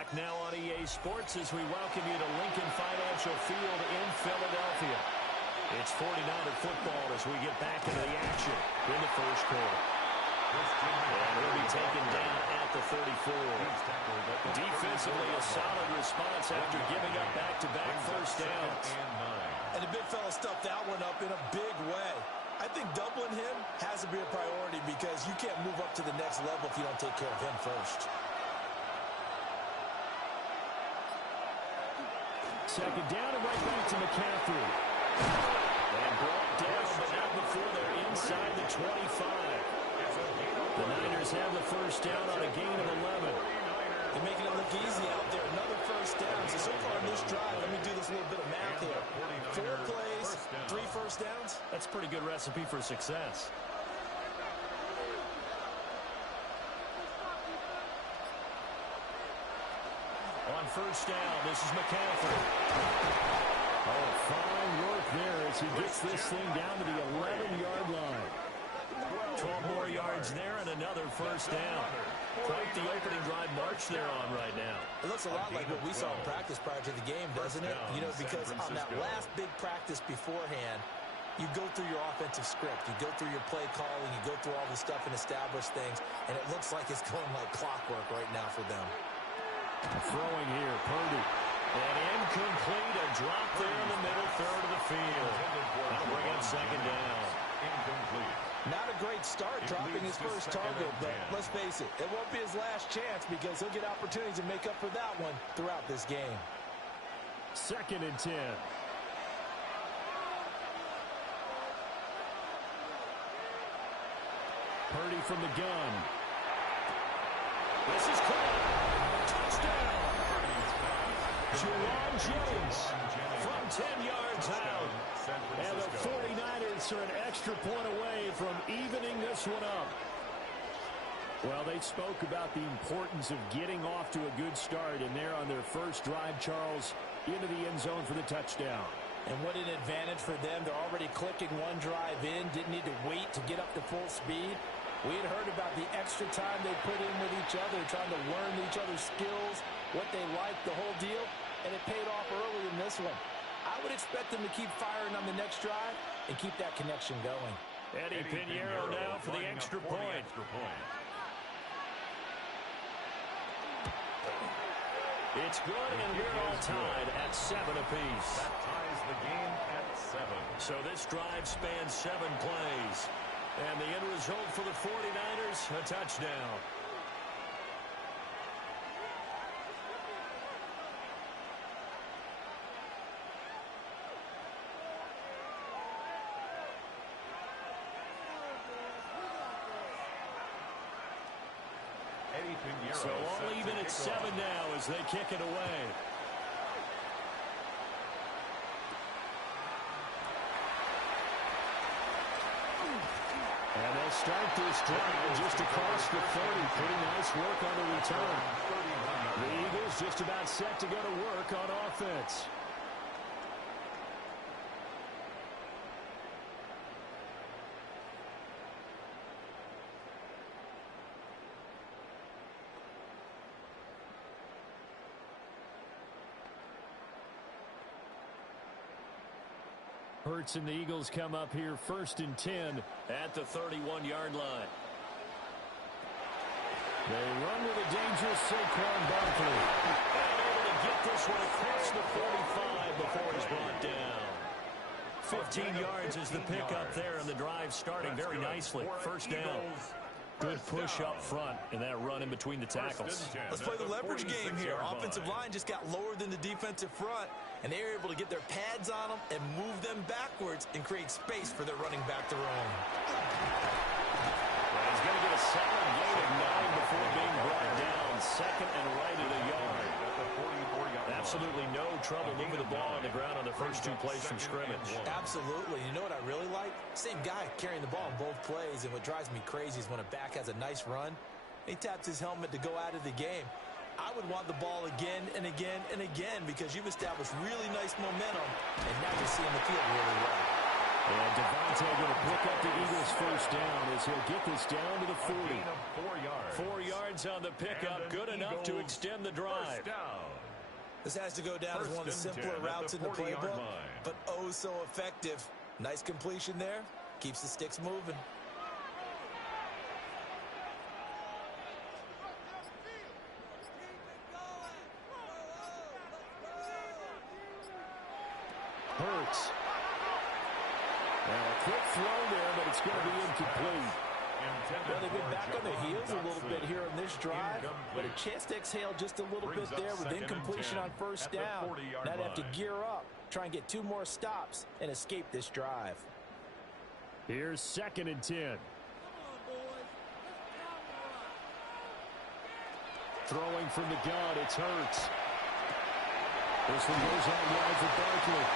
Back now on EA Sports as we welcome you to Lincoln Financial Field in Philadelphia. It's 49er football as we get back into the action in the first quarter. And he'll be taken down at the 34. Defensively, a solid response after giving up back-to-back first downs. And the big fella stuffed that one up in a big way. I think doubling him has to be a priority because you can't move up to the next level if you don't take care of him first. Second down and right back to McCaffrey. And brought down, but not before they're inside the 25. The Niners have the first down on a gain of 11. They're making it look easy out there. Another first down. So far in this drive, let me do this little bit of math here. 4 plays, 3 first downs. That's a pretty good recipe for success. On first down, this is McCaffrey. Oh, fine work there as he gets this thing down to the 11-yard line. 12 more yards there and another first down. Quite the opening drive march they're on right now. It looks a lot like what we saw in practice prior to the game, doesn't it? You know, because on that last big practice beforehand, you go through your offensive script. You go through your play calling. You go through all the stuff and establish things. And it looks like it's going like clockwork right now for them. Throwing here, Purdy. And incomplete, a drop there in the middle third of the field. That'll bring up second down. Incomplete. Not a great start dropping his first target, but let's face it, it won't be his last chance because he'll get opportunities to make up for that one throughout this game. Second and 10. Purdy from the gun. This is caught. Touchdown. Jerron Jones from 10 yards out. And the 49ers are an extra point away from evening this one up. Well, they spoke about the importance of getting off to a good start, and they're on their first drive, Charles, into the end zone for the touchdown. And what an advantage for them. They're already clicking one drive in, didn't need to wait to get up to full speed. We had heard about the extra time they put in with each other, trying to learn each other's skills, what they like, the whole deal, and it paid off early in this one. I would expect them to keep firing on the next drive and keep that connection going. Eddie Pinheiro now for the extra point. It's good, and we're all tied at 7 apiece. That ties the game at 7. So this drive spans 7 plays. And the end result for the 49ers, a touchdown. So all even at 7 now as they kick it away. And they'll start this drive just across the 30. Pretty nice work on the return. The Eagles just about set to go to work on offense. Hurts and the Eagles come up here first and 10 at the 31-yard line. They run with a dangerous Saquon Barkley. And able to get this one across the 45 before he's brought down. 15 yards is the pickup there, and the drive starting very nicely. First down. Good push up front, and that run in between the tackles. Let's play the leverage game here. Offensive line just got lower than the defensive front, and they were able to get their pads on them and move them backwards and create space for their running back to run. Well, he's going to get a solid gain of 9 before being brought down. Second and right at a yard. Absolutely no trouble moving the ball on the ground on the first 2 plays from scrimmage. Absolutely. You know what I really like? Same guy carrying the ball in both plays, and what drives me crazy is when a back has a nice run, he taps his helmet to go out of the game. I would want the ball again and again and again because you've established really nice momentum, and now you're seeing the field really well. And Devontae going to pick up the Eagles' first down as he'll get this down to the 40. 4 yards on the pickup, good enough to extend the drive. This has to go down as one of the simpler routes in the playbook, but oh so effective. Nice completion there. Keeps the sticks moving. Hurts. Now a quick throw there, but it's going to be incomplete. Well, they've been back on their heels a little bit here in this drive, but a chance to exhale just a little bit there with incompletion on first down. Now they have to gear up, try and get 2 more stops, and escape this drive. Here's 2nd and 10. Throwing from the gun, it's Hurts. This one goes on wide for Barkley.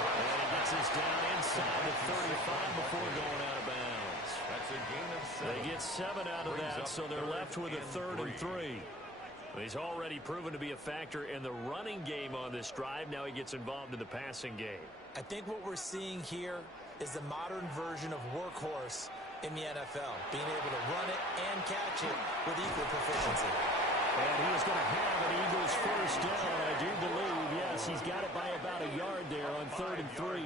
And he gets this down inside the 35 before going out of bounds. That's a gain of 7. They get 7 out of that, so they're left with a 3rd and 3. He's already proven to be a factor in the running game on this drive. Now he gets involved in the passing game. I think what we're seeing here is the modern version of workhorse in the NFL, being able to run it and catch it with equal proficiency. And he is going to have an Eagles first down, I do believe. Yes, he's got it by about a yard there on 3rd and 3.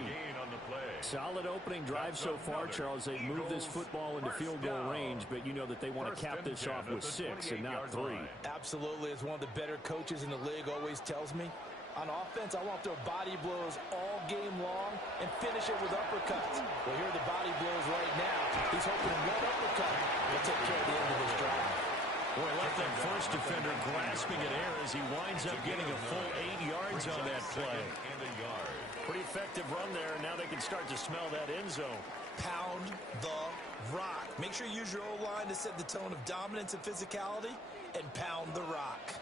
Solid opening drive so far, Charles. They've moved this football into field goal range, but you know that they want to cap this off with 6 and not 3. Absolutely, as one of the better coaches in the league always tells me, on offense, I want to throw body blows all game long and finish it with uppercuts. Well, here are the body blows right now. He's hoping one uppercut will take care of the end of this drive. Boy, left that first defender grasping at air as he winds up getting a full 8 yards on that play. Pretty effective run there. Now they can start to smell that end zone. Pound the rock. Make sure you use your O-line to set the tone of dominance and physicality, and pound the rock.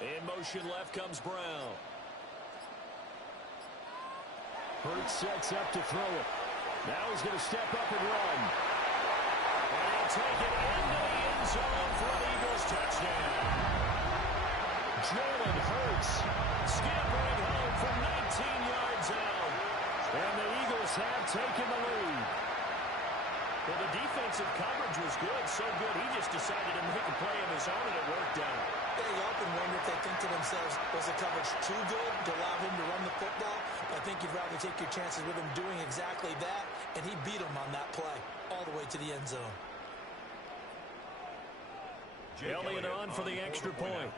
In motion left comes Brown. Hurts sets up to throw it. Now he's going to step up and run. And he'll take it into the end zone for an Eagles touchdown. Jalen Hurts scampering home from 19 yards out. And the Eagles have taken the lead. Well, the defensive coverage was good, so good he just decided to make a play of his own, and it worked out. Yeah, you often wonder if they think to themselves, was the coverage too good to allow him to run the football? I think you'd rather take your chances with him doing exactly that, and he beat him on that play all the way to the end zone. Elliott on for the extra point.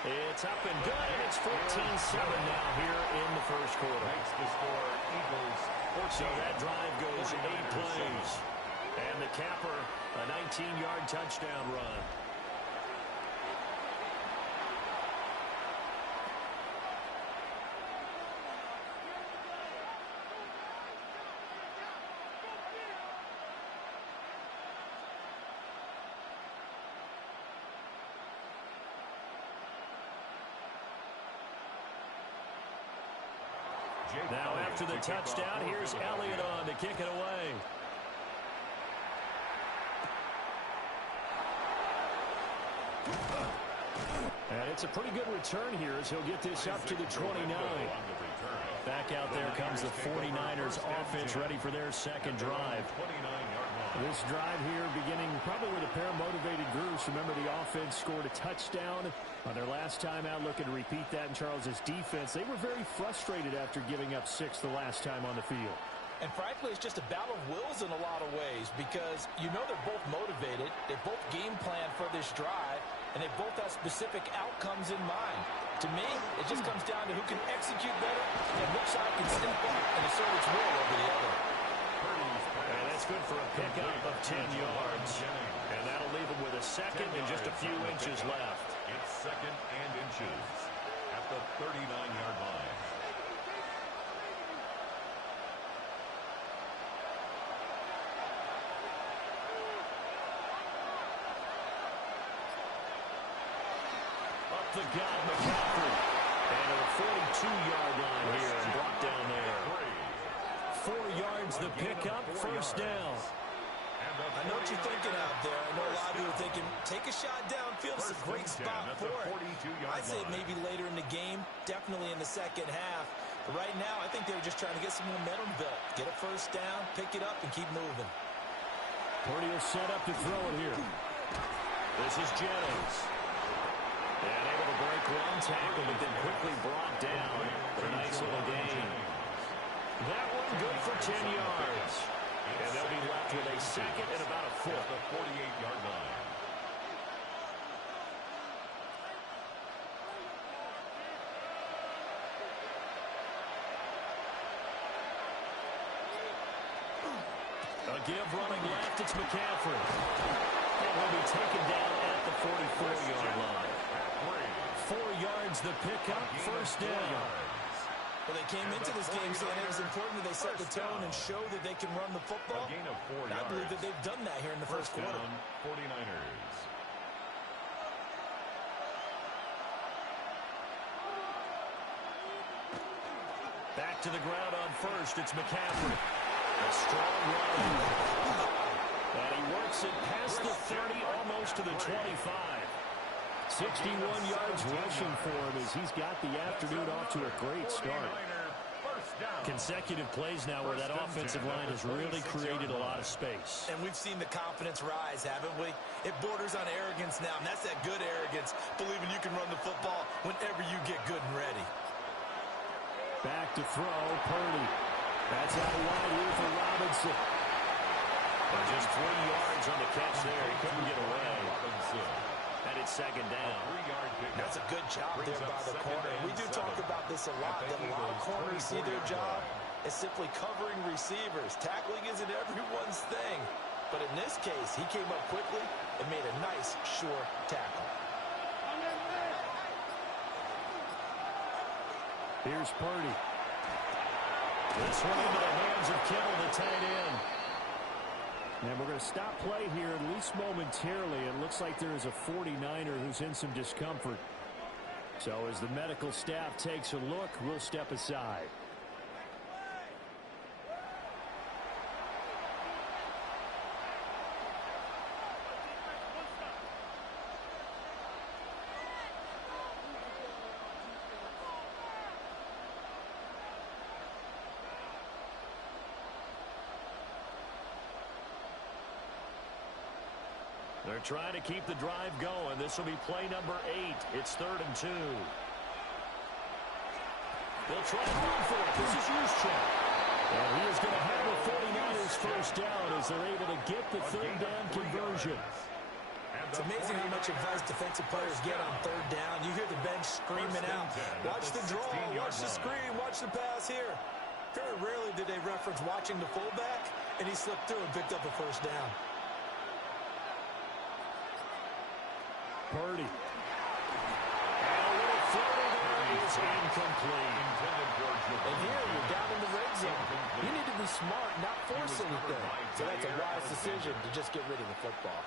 It's up and good, and it's 14-7 now here in the first quarter. Makes the score Eagles 14. So that drive goes 8 plays. And the capper, a 19-yard touchdown run. Now after the touchdown, here's Elliott on to kick it away. And it's a pretty good return here as he'll get this up to the 29. Back out there comes the 49ers offense ready for their second drive. This drive here beginning probably with a pair of motivated groups. Remember, the offense scored a touchdown on their last time out, looking to repeat that in Charles's defense. They were very frustrated after giving up 6 the last time on the field. And frankly, it's just a battle of wills in a lot of ways because you know they're both motivated, they both game plan for this drive, and they both have specific outcomes in mind. To me, it just comes down to who can execute better and which side can step up and assert its will over the other. And that's good for a pickup of 10 yards. And that'll leave him with a second and just a few inches left. It's second and inches at the 39-yard line. Up the gut, McCaffrey. And a 42-yard line here and brought down there. 4 yards the pickup, first down. I I know what you're thinking out there. I know a lot of you are thinking, take a shot downfield. It's a great spot for it. I'd say maybe later in the game, definitely in the second half. But right now, I think they were just trying to get some momentum built. Get a first down, pick it up, and keep moving. Purdy will set up to throw it here. This is Jennings. And able to break one tackle, but then quickly brought down for a nice little gain. That one good for 10 yards. And they'll be left with a second and about a foot. The 48-yard line. A give running left, it's McCaffrey. And will be taken down at the 44-yard line. 4 yards the pickup, first down. Well, they came into this game saying it was important that they set the tone and show that they can run the football. A gain of 4 I yards. believe that they've done that here in the first quarter. Down, 49ers. Back to the ground on first, it's McCaffrey. A strong run. And he works it past the 30, almost to the 25. 61 yards rushing for him as he's got the afternoon off to a great start. Consecutive plays now where that offensive line has really created a lot of space. And we've seen the confidence rise, haven't we? It borders on arrogance now, and that's that good arrogance, believing you can run the football whenever you get good and ready. Back to throw, Purdy. That's out wide here for Robinson. And just 3 yards on the catch there. He couldn't get away. And it's second down. That's a good job there by the corner. We do talk about this a lot, that a lot of corners see their job as simply covering receivers. Tackling isn't everyone's thing. But in this case, he came up quickly and made a nice, sure tackle. Here's Purdy. This one into the hands of Kittle, the tight end. And we're going to stop play here, at least momentarily. It looks like there is a 49er who's in some discomfort. So as the medical staff takes a look, we'll step aside. They're trying to keep the drive going. This will be play number 8. It's 3rd and 2. They'll try to run for it. This is Juszczyk. And he is going to have the 49ers first down as they're able to get the 3rd down conversion. It's amazing how much advice defensive players get on 3rd down. You hear the bench screaming out, watch the draw, watch the screen, watch the pass here. Very rarely did they reference watching the fullback, and he slipped through and picked up a first down. Purdy. And a little floater there is incomplete. And here you're down in the red zone. You need to be smart, not force anything. So that's a wise decision to just get rid of the football.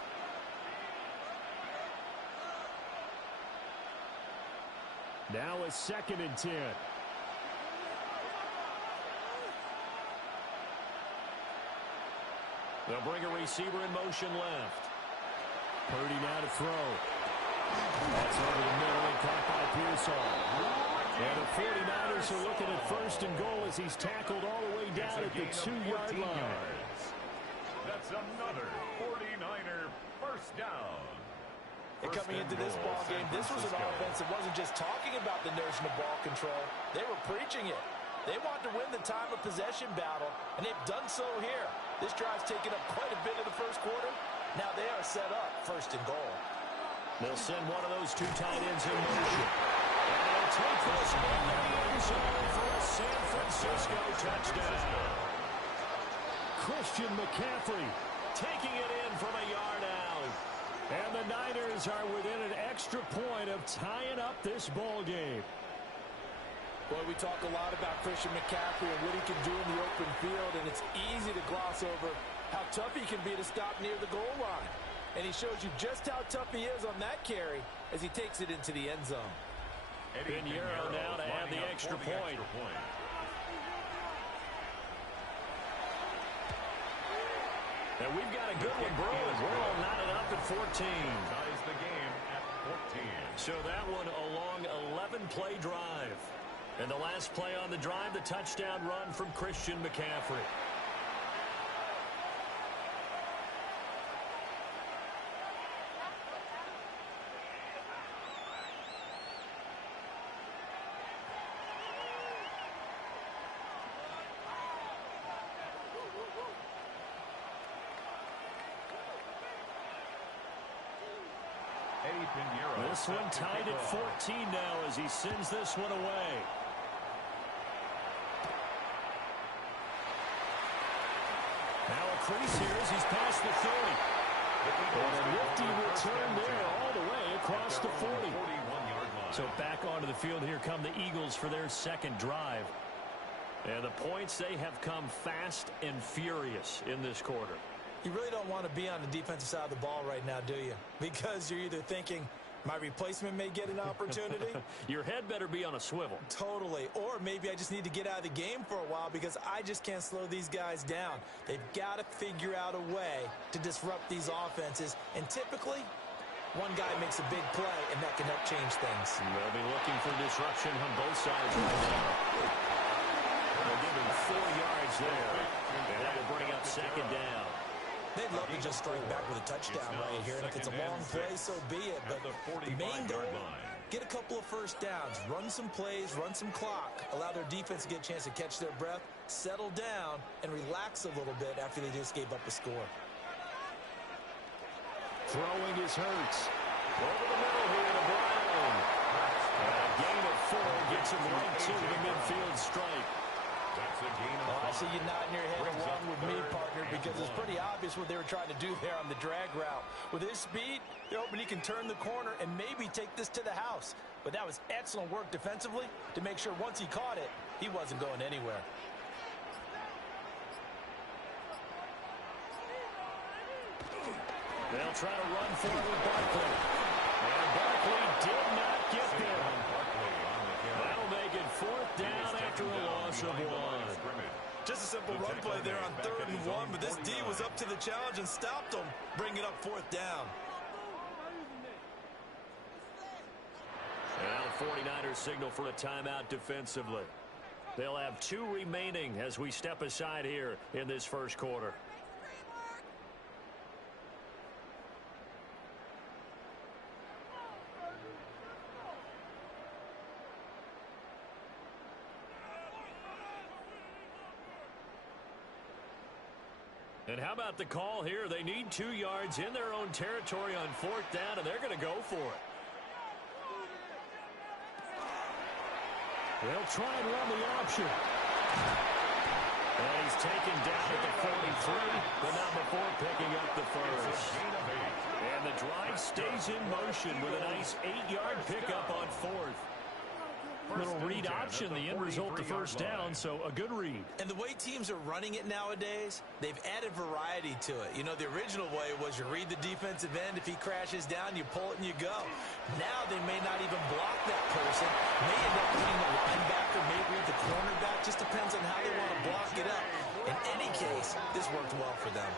Now a 2nd and 10. They'll bring a receiver in motion left. Purdy now to throw. That's over the middle and caught by Pearsall. And the 49ers are looking at 1st and goal as he's tackled all the way down at the 2-yard line. That's another 49er first down. And coming into this ball game, this was an offense that wasn't just talking about the notion of ball control. They were preaching it. They want to win the time of possession battle, and they've done so here. This drive's taken up quite a bit of the first quarter. Now they are set up 1st and goal. They'll send one of those 2 tight ends in motion. And they'll take this into the end zone for a San Francisco touchdown. Christian McCaffrey taking it in from a yard out. And the Niners are within an extra point of tying up this ball game. Boy, we talk a lot about Christian McCaffrey and what he can do in the open field, and it's easy to gloss over how tough he can be to stop near the goal line. And he shows you just how tough he is on that carry as he takes it into the end zone. Pinheiro now to add the extra point. And we've got a good one brewing. We're all knotted up at 14. Ties the game at 14. So that one a long 11-play drive. And the last play on the drive, the touchdown run from Christian McCaffrey. This one tied at 14 now as he sends this one away. Now a crease here as he's past the 30. And a nifty return there all the way across the 40. So back onto the field here come the Eagles for their second drive. And the points, they have come fast and furious in this quarter. You really don't want to be on the defensive side of the ball right now, do you? Because you're either thinking, my replacement may get an opportunity. Your head better be on a swivel. Totally. Or maybe I just need to get out of the game for a while because I just can't slow these guys down. They've got to figure out a way to disrupt these offenses. And typically, one guy makes a big play, and that can help change things. They'll be looking for disruption on both sides right now. They'll give him 4 yards there. And that will bring up second down. They'd love to just strike back with a touchdown right here. And if it's a long play, so be it. But the main goal, get a couple of first downs, run some plays, run some clock, allow their defense to get a chance to catch their breath, settle down, and relax a little bit after they just gave up a score. Throwing is Hurts. Over the middle here to Brown. And a gain of 4 gets him right to the midfield stripe. I see you nodding your head along with me, partner, because it's pretty obvious what they were trying to do there on the drag route. With his speed, they're hoping he can turn the corner and maybe take this to the house. But that was excellent work defensively to make sure once he caught it, he wasn't going anywhere. They'll try to run for it with Barkley. And Barkley did not get there. That'll make it 4th down after a loss of 1. Just a simple run play there on 3rd and 1, but this D was up to the challenge and stopped him, bringing up 4th down. And now the 49ers signal for a timeout defensively. They'll have 2 remaining as we step aside here in this first quarter. And how about the call here? They need 2 yards in their own territory on 4th down, and they're going to go for it. They'll try and run the option. And he's taken down at the 43, but not before picking up the first. And the drive stays in motion with a nice 8-yard pickup on 4th. Little read option, the end result, the first down, so a good read. And the way teams are running it nowadays, they've added variety to it. You know, the original way was you read the defensive end. If he crashes down, you pull it and you go. Now they may not even block that person. May end up reading the linebacker, may read the cornerback. Just depends on how they want to block it up. In any case, this worked well for them.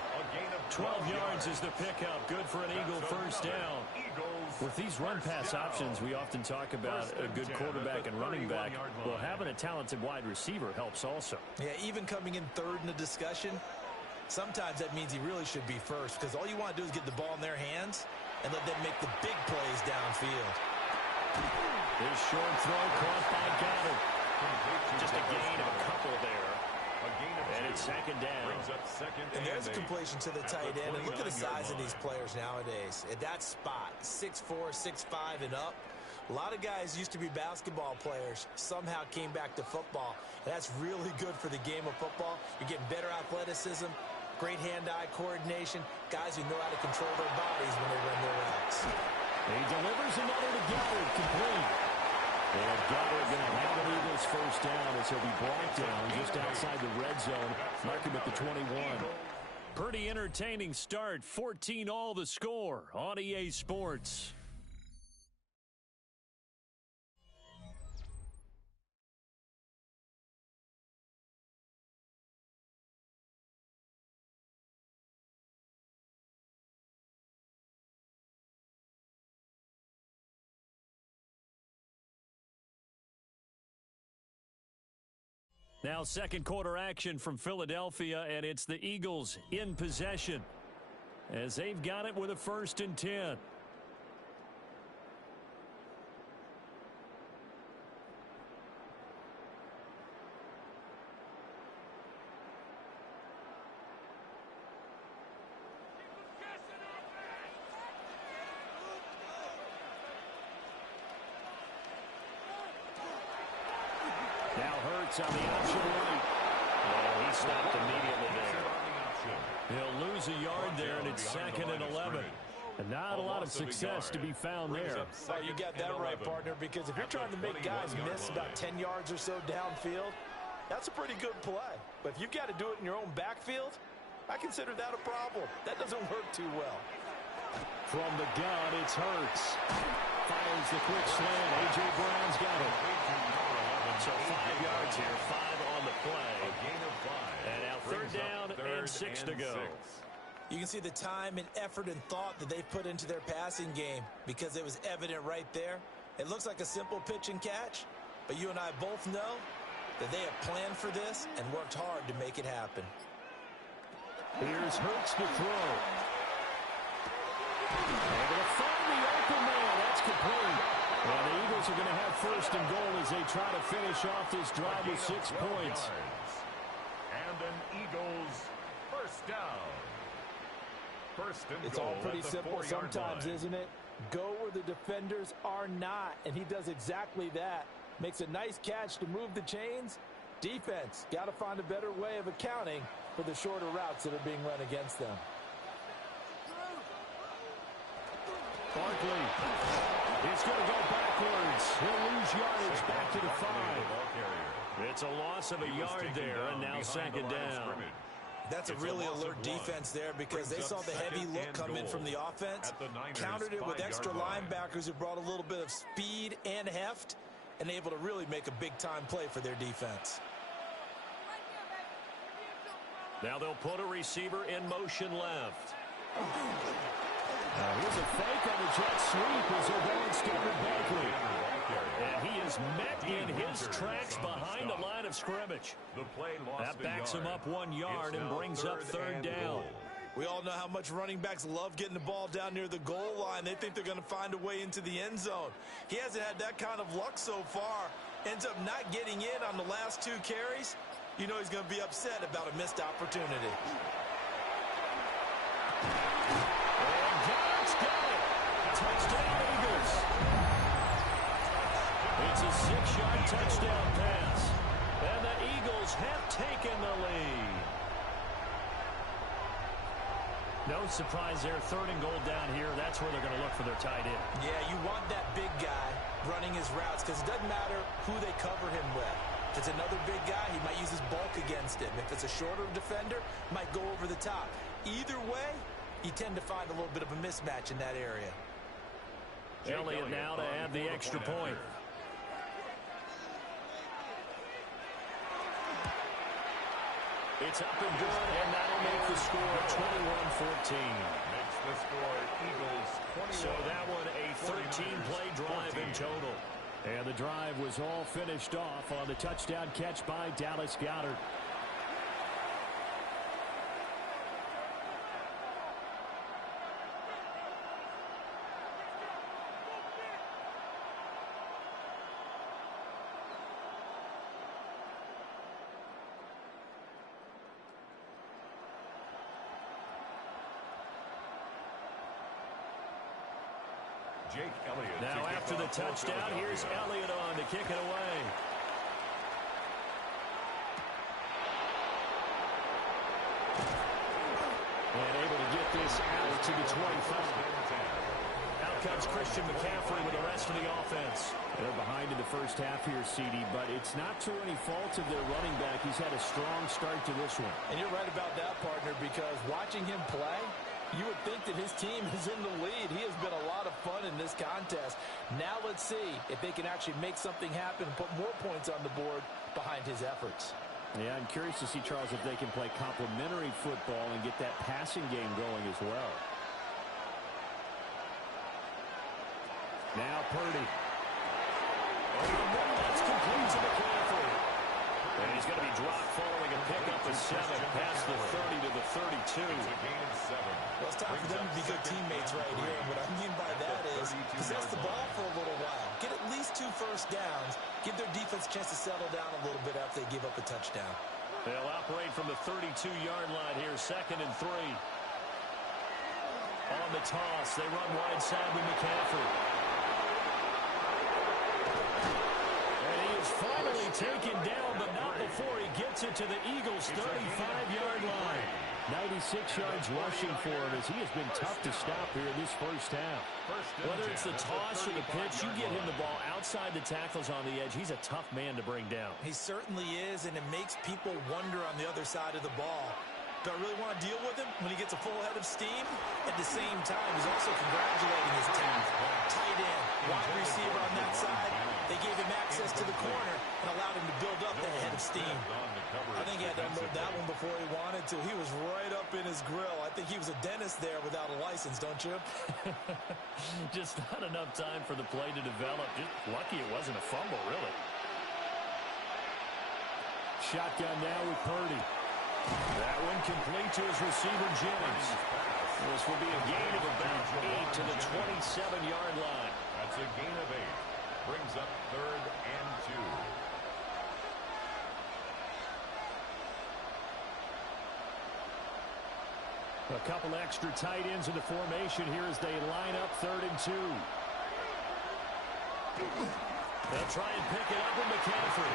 12 yards is the pickup. Good for an Eagle first down. With these run-pass options, we often talk about a good quarterback and running back. Well, having a talented wide receiver helps also. Yeah, even coming in 3rd in the discussion, sometimes that means he really should be first because all you want to do is get the ball in their hands and let them make the big plays downfield. His short throw caught by Goddard. Just a gain of a couple there. And it's second down. And there's a completion to the tight end. And look at the size of these players nowadays. At that spot, 6'4", 6'5", and up. A lot of guys used to be basketball players. Somehow came back to football. And that's really good for the game of football. You're getting better athleticism, great hand-eye coordination, guys who know how to control their bodies when they run their routes. He delivers another to Goddard, complete. And Goddard going to have an Eagles first down as he'll be brought down just outside the red zone. Mark him at the 21. Pretty entertaining start. 14-all the score on EA Sports. Now second quarter action from Philadelphia, and it's the Eagles in possession as they've got it with a 1st and 10. On the option right. Oh, he stopped immediately there. He'll lose a yard there, and it's 2nd and 11. And not a lot of success to be found there. Oh, you got that right, partner, because if you're trying to make guys miss about 10 yards or so downfield, that's a pretty good play. But if you've got to do it in your own backfield, I consider that a problem. That doesn't work too well. From the gun, it's Hurts. Fires the quick slant. A.J. Brown's got it. So 5 yards here, 5 on the play. A gain of 5. And now 3rd down and 6 to go. You can see the time and effort and thought that they've put into their passing game because it was evident right there. It looks like a simple pitch and catch, but you and I both know that they have planned for this and worked hard to make it happen. Here's Hurts to throw. Able to find the open man. That's complete. And the Eagles are going to have 1st and goal as they try to finish off this drive with 6 points. And an Eagles 1st down. 1st and it's goal. All pretty simple sometimes, isn't it? Go where the defenders are not, and he does exactly that. Makes a nice catch to move the chains. Defense got to find a better way of accounting for the shorter routes that are being run against them. Barkley. He's going to go backwards. He'll lose yardage back to the 5. It's a loss of a yard there, and now 2nd down. That's a really alert defense there because they saw the heavy look come in from the offense, countered it with extra linebackers who brought a little bit of speed and heft, and able to really make a big-time play for their defense. Now they'll put a receiver in motion left. Here's a fake on the jet sweep as they're going standard Barkley. And he is met in his tracks behind the line of scrimmage. That backs him up 1 yard and brings up 3rd down. We all know how much running backs love getting the ball down near the goal line. They think they're going to find a way into the end zone. He hasn't had that kind of luck so far. Ends up not getting in on the last 2 carries. You know he's going to be upset about a missed opportunity. Touchdown, Eagles. It's a 6-yard touchdown pass. And the Eagles have taken the lead. No surprise there. 3rd and goal down here. That's where they're going to look for their tight end. Yeah, you want that big guy running his routes because it doesn't matter who they cover him with. If it's another big guy, he might use his bulk against him. If it's a shorter defender, might go over the top. Either way, you tend to find a little bit of a mismatch in that area. Elliott now to add the extra point. It's up and good, and that'll make the score 21-14. Makes the score Eagles 21. So that one a 13-play drive in total. And the drive was all finished off on the touchdown catch by Dallas Goedert. Jake Elliott. Now after the touchdown, here's Elliott on to kick it away. And able to get this out to the 25. Out comes Christian McCaffrey with the rest of the offense. They're behind in the first half here, CD, but it's not to any fault of their running back. He's had a strong start to this one. And you're right about that, partner, because watching him play, you would think that his team is in the lead. He has been a lot of fun in this contest. Now let's see if they can actually make something happen and put more points on the board behind his efforts. Yeah, I'm curious to see, Charles, if they can play complementary football and get that passing game going as well. Now Purdy. That's complete to McCaffrey. And he's going to be dropped following a pickup of 7 past the 30 to the 32. It's a gain of 7. Well, it's time for them to be good teammates right here. And what I mean by that is possess the ball for a little while. Get at least 2 first downs. Give their defense a chance to settle down a little bit after they give up a touchdown. They'll operate from the 32-yard line here, 2nd and 3. On the toss, they run wide side with McCaffrey. And he is finally taken down, but not before he gets it to the Eagles' 35-yard line. 96 yards rushing for him as he has been tough to stop here in this first half. Whether it's the toss or the pitch, you get him the ball outside the tackles on the edge. He's a tough man to bring down. He certainly is, and it makes people wonder on the other side of the ball. Do I really want to deal with him when he gets a full head of steam? At the same time, he's also congratulating his team. Tight end, wide receiver on that side. They gave him access to the corner and allowed him to build up that head of steam. I think he had to unload that one before he wanted to. He was right up in his grill. I think he was a dentist there without a license, don't you? Just not enough time for the play to develop. Just lucky it wasn't a fumble, really. Shotgun now with Purdy. That one complete to his receiver, Jennings. This will be a gain of about 8 to the 27-yard line. That's a gain of 8. Brings up 3rd and 2. A couple extra tight ends in the formation here as they line up 3rd and 2. They'll try and pick it up with McCaffrey.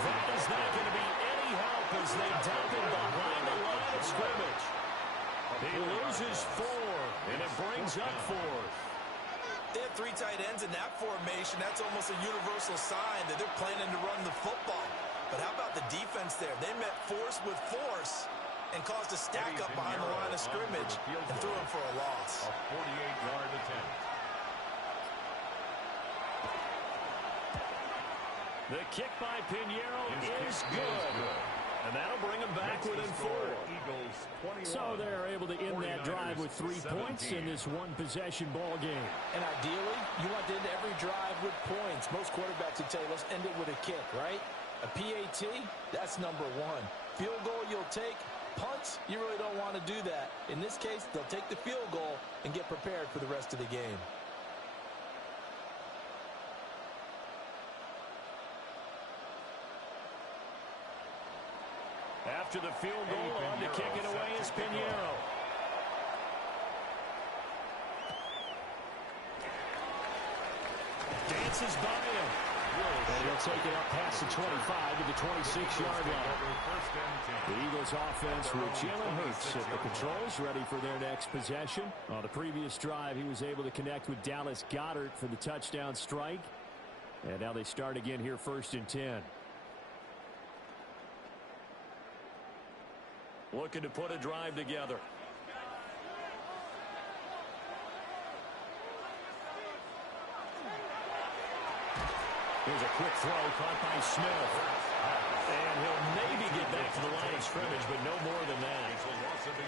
That is not going to be any help as they dump it behind the line of scrimmage. He loses 4, and it brings up 4th. They have 3 tight ends in that formation. That's almost a universal sign that they're planning to run the football. But how about the defense there? They met force with force and caused a stack up behind the line of scrimmage and threw him for a loss. A 48-yard attempt. The kick by Pinheiro is good. And that'll bring them back within 4. So they're able to end that drive with 3 points in this one-possession ball game. And ideally, you want to end every drive with points. Most quarterbacks would tell you, let's end it with a kick, right? A PAT, that's number 1. Field goal you'll take. Punts, you really don't want to do that. In this case, they'll take the field goal and get prepared for the rest of the game. After the field goal, on to kick it away is Pinheiro. Dances by him. And he'll take it up past the 25 to the 26-yard line. The Eagles offense with Jalen Hurts at the controls, ready for their next possession. On the previous drive, he was able to connect with Dallas Goedert for the touchdown strike. And now they start again here, 1st and 10. Looking to put a drive together. Here's a quick throw caught by Smith. And he'll maybe get back to the line of scrimmage, but no more than that.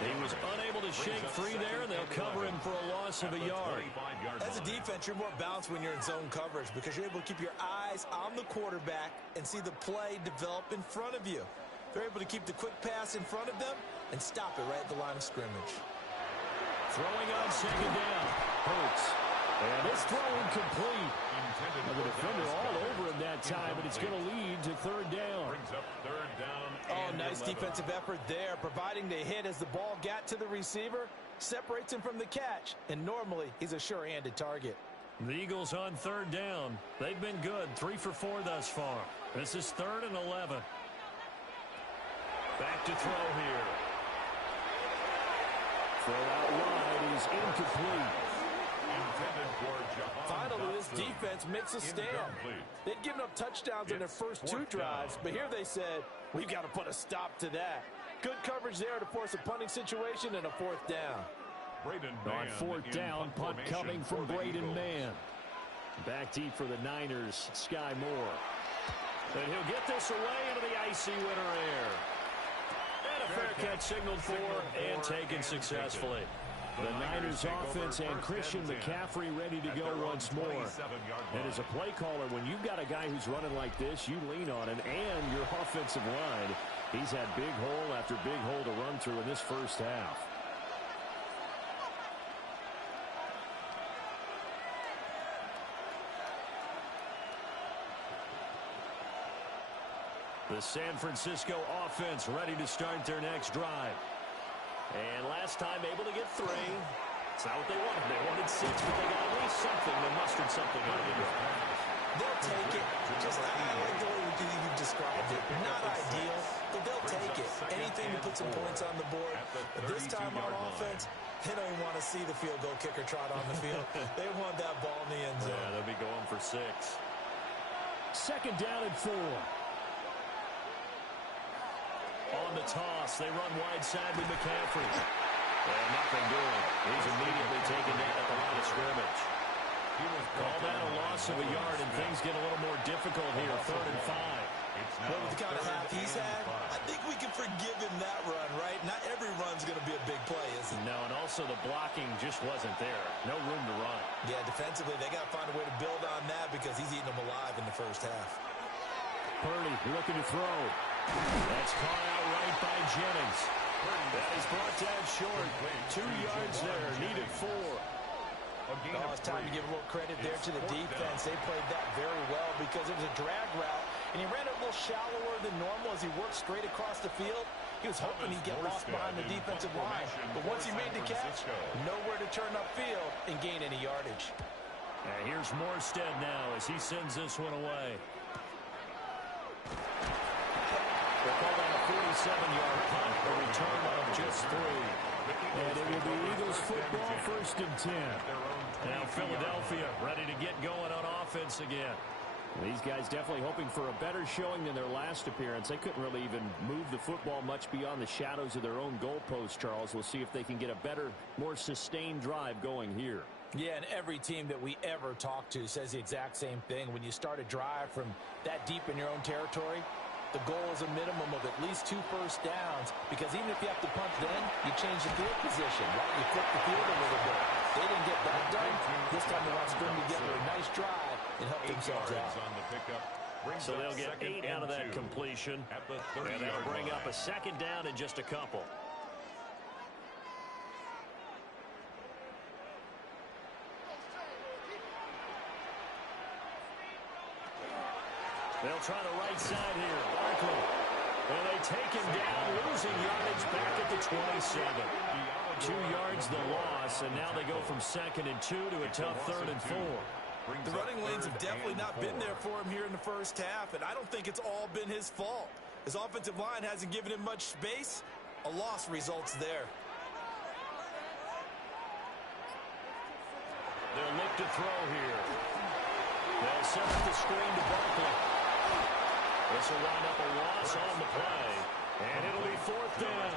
He was unable to shake free there, and they'll cover him for a loss of a yard. As a defense, you're more balanced when you're in zone coverage because you're able to keep your eyes on the quarterback and see the play develop in front of you. They're able to keep the quick pass in front of them and stop it right at the line of scrimmage. Throwing on 2nd down. Hurts. And this throw incomplete. And the defender all over him that time, but it's going to lead to 3rd down. Brings up 3rd down. Oh, nice defensive effort there, providing the hit as the ball got to the receiver, separates him from the catch, and normally he's a sure-handed target. The Eagles on 3rd down. They've been good, 3 for 4 thus far. This is 3rd and 11. Back to throw here. Throw out wide is incomplete. Finally, this defense makes a stand. They'd given up touchdowns in their first 2 drives, but here they said, we've got to put a stop to that. Good coverage there to force a punting situation and a 4th down. On 4th down, punt coming from Braden Mann. Back deep for the Niners, Sky Moore. And he'll get this away into the icy winter air. And a fair catch signaled for and taken successfully. The Niners offense and Christian McCaffrey ready to go once more. And as a play caller, when you've got a guy who's running like this, you lean on him and your offensive line. He's had big hole after big hole to run through in this first half. The San Francisco offense ready to start their next drive. And last time able to get 3. It's not what they wanted. They wanted 6, but they got at least something. They mustered something out of it. They'll take it. Just I like the way you described it. Not ideal, but they'll take it. Anything to put some points on the board. But this time on offense, they don't even want to see the field goal kicker trot on the field. They want that ball in the end zone. Yeah, they'll be going for 6. Second down and 4. On the toss, they run wide side with McCaffrey. And nothing doing. He's immediately taken down at the line of scrimmage. Call that a loss of a yard, and things get a little more difficult here. 3rd and 5. Well, with the kind of half he's had, I think we can forgive him that run, right? Not every run's going to be a big play, is it? No, and also the blocking just wasn't there. No room to run. Yeah, defensively, they got to find a way to build on that because he's eating them alive in the first half. Purdy looking to throw. That's caught out right by Jennings. That is brought down short. 2 yards there, needed 4. Oh, it's time to give a little credit there to the defense. They played that very well because it was a drag route, and he ran it a little shallower than normal as he worked straight across the field. He was hoping he'd get lost behind the defensive line, but once he made the catch, nowhere to turn upfield and gain any yardage. And here's Morstead now as he sends this one away. They'll call that a 47-yard punt, a return of just 3. And it will be Eagles football, 1st and 10. Now Philadelphia ready to get going on offense again. These guys definitely hoping for a better showing than their last appearance. They couldn't really even move the football much beyond the shadows of their own goalpost, Charles. We'll see if they can get a better, more sustained drive going here. Yeah, and every team that we ever talk to says the exact same thing. When you start a drive from that deep in your own territory, the goal is a minimum of at least 2 first downs, because even if you have to punt then, you change the field position, right? You flip the field a little bit. They didn't get that done. This time they want to string together a nice drive and help themselves out. On the pickup. So they'll get 8 out of that completion, and that'll bring up a 2nd down in just a couple. They'll try the right side here. Barkley. And they take him down, losing yardage back at the 27. 2 yards the loss, and now they go from 2nd and 2 to a tough 3rd and 4. The running lanes have definitely not been there for him here in the first half, and I don't think it's all been his fault. His offensive line hasn't given him much space. A loss results there. They'll look to throw here. They'll set up the screen to Barkley. This will wind up a loss on the play, and it'll be 4th down.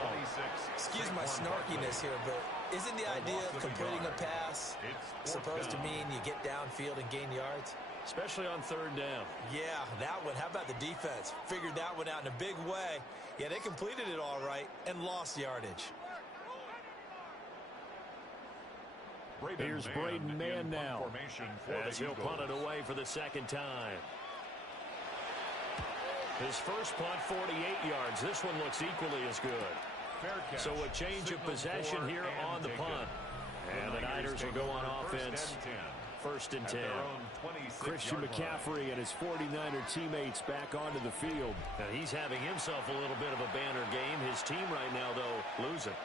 Excuse my snarkiness here, but isn't the idea of completing a pass supposed to mean you get downfield and gain yards? Especially on 3rd down. Yeah, that one. How about the defense? Figured that one out in a big way. Yeah, they completed it all right and lost yardage. Here's Braden Mann now, as he'll punt it away for the 2nd time. His first punt, 48 yards. This one looks equally as good. So a change of possession here on the punt. And the Niners will go on offense. 1st and 10. Christian McCaffrey and his 49er teammates back onto the field. Now he's having himself a little bit of a banner game. His team right now, though, losing.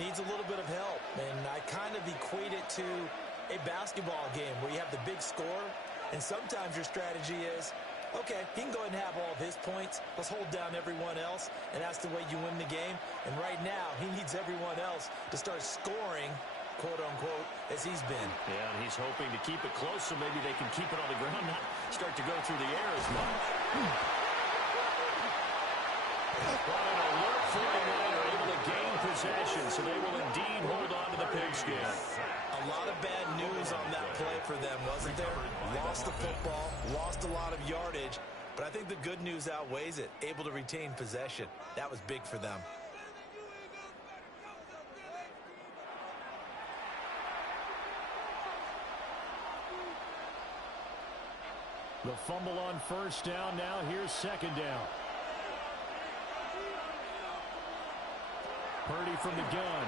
Needs a little bit of help. And I kind of equate it to a basketball game where you have the big score. And sometimes your strategy is, okay, he can go ahead and have all of his points. Let's hold down everyone else, and that's the way you win the game. And right now, he needs everyone else to start scoring, quote-unquote, as he's been. Yeah, and he's hoping to keep it close so maybe they can keep it on the ground, not start to go through the air as much. Well, an alert 49er able to gain possession, so they will indeed hold on to the pigskin. A lot of bad news on that play for them, wasn't there? Lost the football, lost a lot of yardage, but I think the good news outweighs it. Able to retain possession. That was big for them. The fumble on first down. Now here's second down. Purdy from the gun.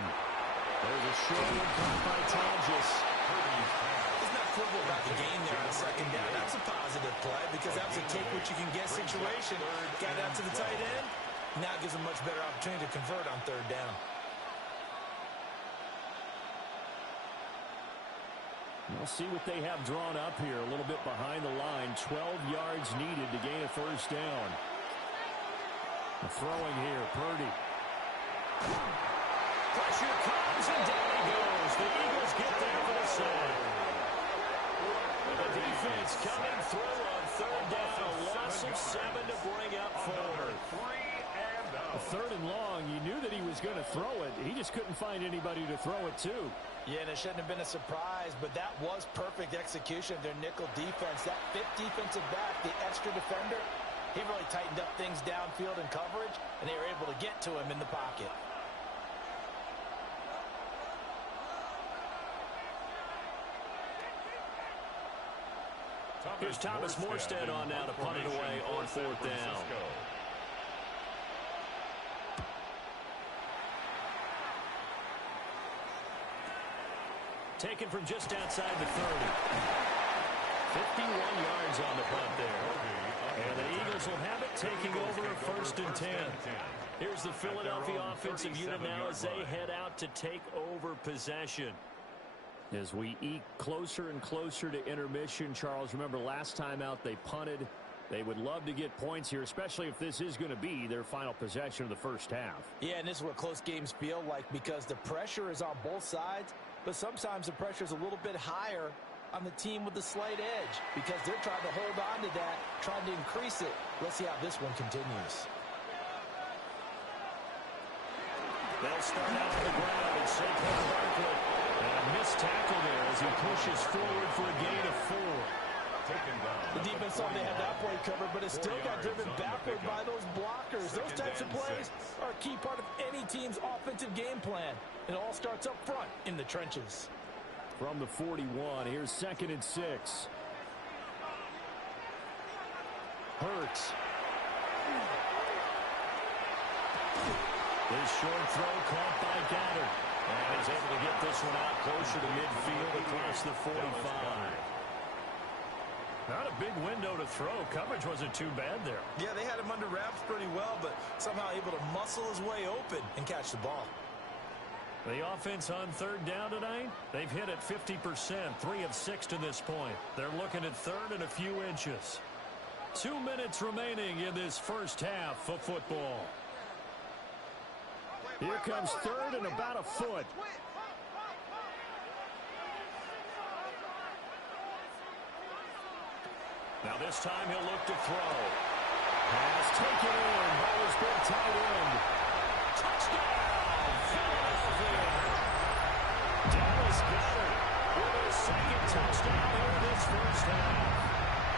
There's a short one caught by Tonjes. He's not quibble about the game there on second down. That was a positive play because that was a take-what-you-can-get situation. Got out to the tight end. Now gives him much better opportunity to convert on third down. We'll see what they have drawn up here. A little bit behind the line. 12 yards needed to gain a first down. Throwing here, Purdy. Pressure comes, and down he goes. The Eagles get there for the sack. The defense coming through on third down. A loss of 7 to bring up forward. Third and long, you knew that he was going to throw it. He just couldn't find anybody to throw it to. Yeah, and it shouldn't have been a surprise, but that was perfect execution of their nickel defense. That fifth defensive back, the extra defender, he really tightened up things downfield in coverage, and they were able to get to him in the pocket. Here's Thomas Morstead on now to punt it away on fourth down. Taken from just outside the 30. 51 yards on the punt there. And the Eagles will have it, taking over a first and 10. Here's the Philadelphia offensive unit now as they head out to take over possession. As we eke closer and closer to intermission, Charles, remember last time out they punted. They would love to get points here, especially if this is going to be their final possession of the first half. Yeah, and this is what close games feel like because the pressure is on both sides, but sometimes the pressure is a little bit higher on the team with the slight edge because they're trying to hold on to that, trying to increase it. Let's see how this one continues. They'll start out on the ground and Saquon Barkley. And a missed tackle there as he pushes forward for a gain of 4. The defense thought they had that play covered, but it still got driven backward by those blockers. Those types of plays are a key part of any team's offensive game plan. It all starts up front in the trenches. From the 41, here's second and 6. Hurts. This short throw caught by Goddard. And he's able to get this one out closer to midfield across the 45. Not a big window to throw. Coverage wasn't too bad there. Yeah, they had him under wraps pretty well, but somehow able to muscle his way open and catch the ball. The offense on third down tonight, they've hit it 50%, 3 of 6 to this point. They're looking at third and a few inches. 2 minutes remaining in this first half of football. Here comes third and about a foot. Now this time he'll look to throw. Pass taken in by his big tight end. Touchdown, Philadelphia. Dallas Goedert with his second touchdown here in this first half.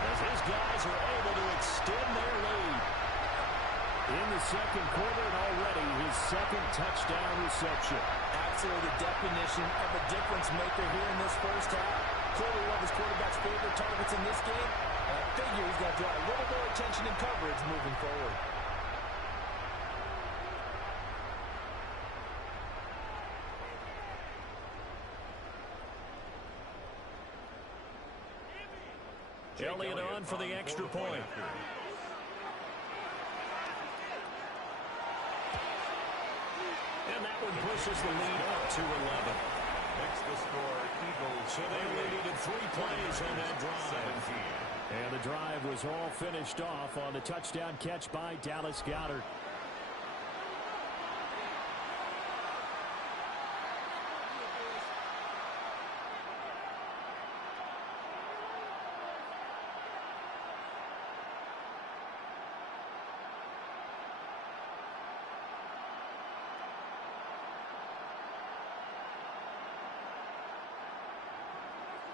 As his guys are able to extend their lead. In the second quarter and already his second touchdown reception. Absolutely the definition of a difference maker here in this first half. Clearly one of his quarterback's favorite targets in this game. And I figure he's got to draw a little more attention and coverage moving forward. Elliott on for the extra point. And that one pushes the lead up to 11. Makes the score Eagles. So they only needed 3 plays on that drive. And the drive was all finished off on the touchdown catch by Dallas Goedert.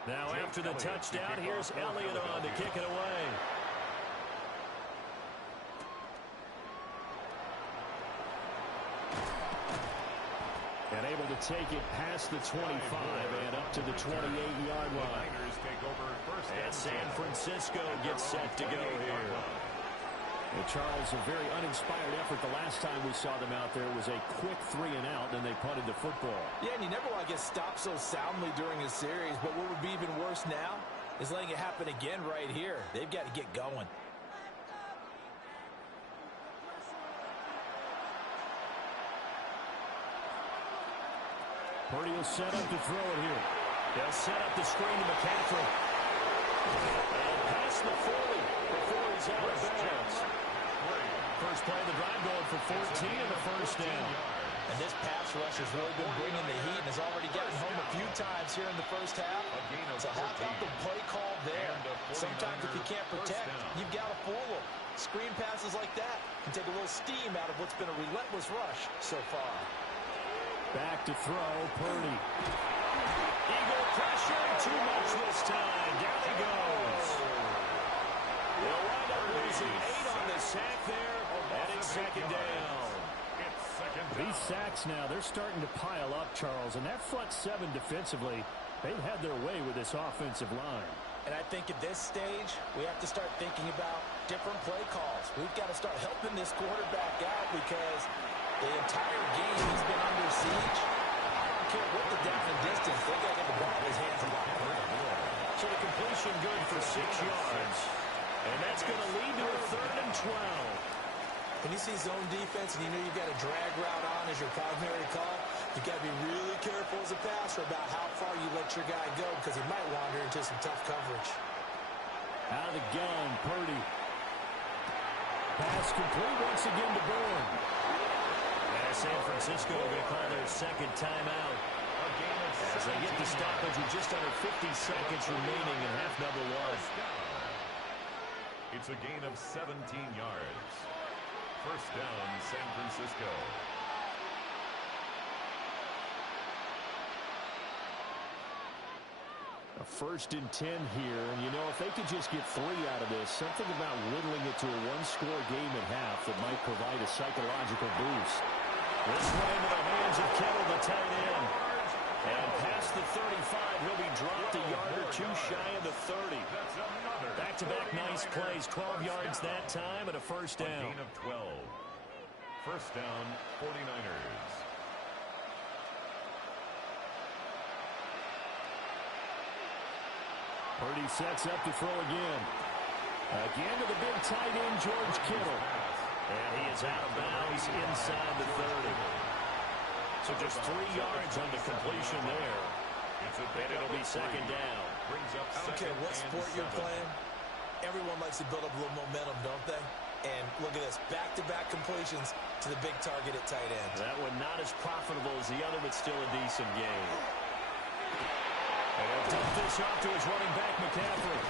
Now after the touchdown, here's Elliott on to kick it away. And able to take it past the 25 and up to the 28-yard line. And San Francisco gets set to go here. And Charles, a very uninspired effort the last time we saw them out there was a quick 3-and-out, and they punted the football. Yeah, and you never want to get stopped so soundly during a series, but what would be even worse now is letting it happen again right here. They've got to get going. Purdy will set up to throw it here. They'll set up the screen to McCaffrey. And past the 40 before he's out of bounds. First play of the drive going for 14 and the first down. And this pass rush has really been bringing the heat and has already gotten home a few times here in the first half. So how about the play call there? Sometimes if you can't protect, you've got to fool them. Screen passes like that can take a little steam out of what's been a relentless rush so far. Back to throw, Purdy. Eagle pressure, too much this time. Down he goes. They'll wind up losing 8 on the sack there, and it's second down. These sacks now, they're starting to pile up, Charles, and that front seven defensively, they've had their way with this offensive line. And I think at this stage, we have to start thinking about different play calls. We've got to start helping this quarterback out because the entire game he's been under siege. I don't care what the down and distance, they got to get the ball in his hands a lot quicker. So the completion good for 6 yards. And that's going to lead to a 3rd and 12. When you see zone defense and you know you've got a drag route on as your primary call, you've got to be really careful as a passer about how far you let your guy go because he might wander into some tough coverage. Out of the gun, Purdy. Pass complete once again to Bourne. San Francisco going to call their second timeout as they get the stoppage with just under 50 seconds remaining in half number 1. It's a gain of 17 yards. First down, San Francisco. A 1st and 10 here, and you know, if they could just get 3 out of this, something about whittling it to a 1-score game at half that might provide a psychological boost. This one into the hands of Kittle, the tight end. And past the 35, he'll be dropped a yard or 2 shy of the 30. Back-to-back nice plays, 12 yards that time and a first down. A gain of 12. First down, 49ers. Purdy sets up to throw again. Again to the big tight end, George Kittle. And he is out of bounds inside the 30. So just 3 yards on the completion there. And it'll be second down. I don't care what sport you're playing. Everyone likes to build up a little momentum, don't they? And look at this, back-to-back completions to the big target at tight end. That one not as profitable as the other, but still a decent game. And he'll dump this off to his running back, McCaffrey.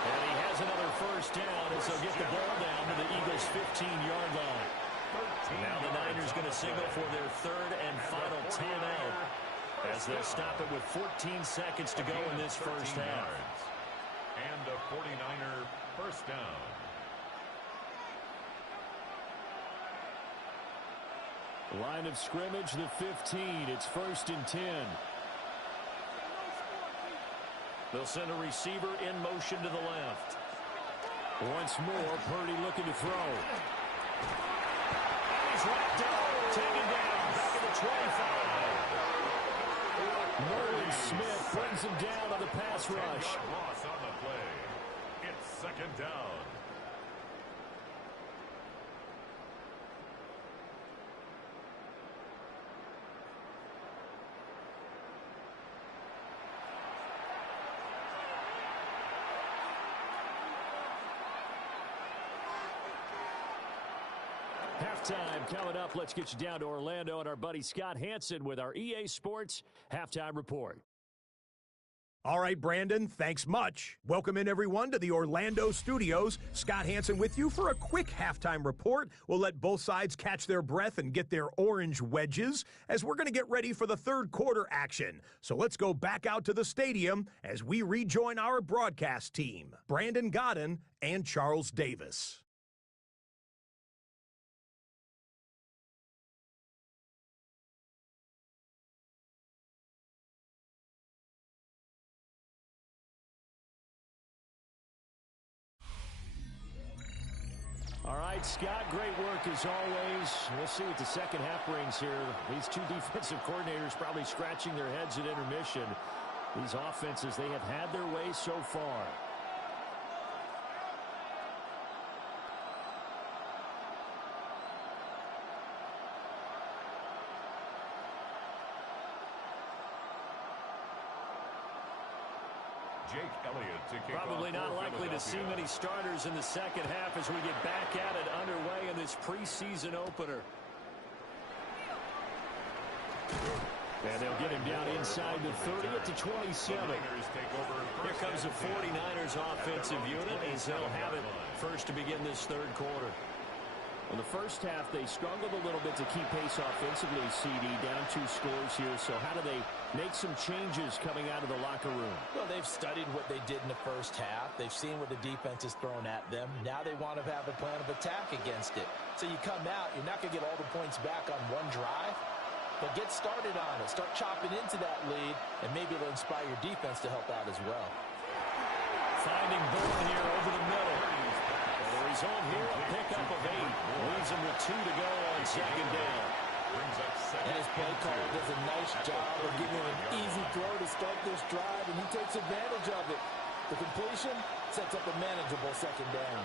And he has another first down as they'll get the ball down to the Eagles' 15-yard line. Now the Niners going to signal for their 3rd and final timeout as they'll stop it with 14 seconds to go in this first half. And a 49er first down. Line of scrimmage, the 15. It's 1st and 10. They'll send a receiver in motion to the left. Once more, Purdy looking to throw. And he's wrapped up, taken down, back at the 25. Nolan Smith brings him down on the pass rush. Loss on the play. It's second down. Halftime coming up. Let's get you down to Orlando and our buddy Scott Hansen with our EA Sports Halftime Report. All right, Brandon, thanks much. Welcome in, everyone, to the Orlando studios. Scott Hansen with you for a quick halftime report. We'll let both sides catch their breath and get their orange wedges as we're going to get ready for the 3rd quarter action. So let's go back out to the stadium as we rejoin our broadcast team, Brandon Godden and Charles Davis. right, Scott, great work as always. We'll see what the second half brings here. These two defensive coordinators probably scratching their heads at intermission. These offenses, they have had their way so far. Jake Elliott to kick Probably off not for likely to see many starters in the second half as we get back at it underway in this preseason opener. And they'll get him down inside the 30 at the 27. Here comes the 49ers offensive unit as they'll have it first to begin this third quarter. In the first half, they struggled a little bit to keep pace offensively, CD, down 2 scores here. So how do they make some changes coming out of the locker room? Well, they've studied what they did in the first half. They've seen what the defense is throwing at them. Now they want to have a plan of attack against it. So you come out, you're not going to get all the points back on one drive, but get started on it. Start chopping into that lead, and maybe it'll inspire your defense to help out as well. Finding Bourne here over the middle. The result here, a pickup of 8. Leaves him with 2 to go on second down. And his play caller does a nice job of giving him an easy throw to start this drive, and he takes advantage of it. The completion sets up a manageable second down.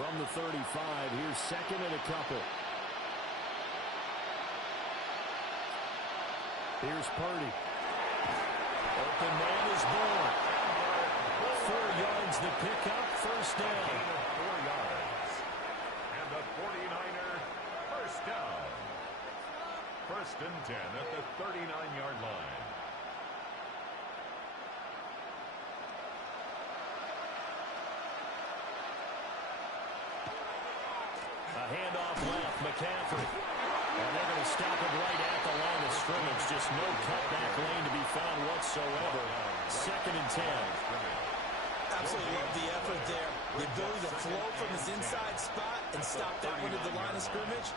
From the 35, here's second and a couple. Here's Purdy. Open man is Bourne. 4 yards the pickup, first down. 4 yards. And the 49er first down. First and 10 at the 39-yard line. A handoff left, McCaffrey. And they're going to stop him right at the line of scrimmage. Just no cutback lane to be found whatsoever. Second and 10. Absolutely love the effort there. The ability to flow from his inside spot and stop that one at the line of scrimmage.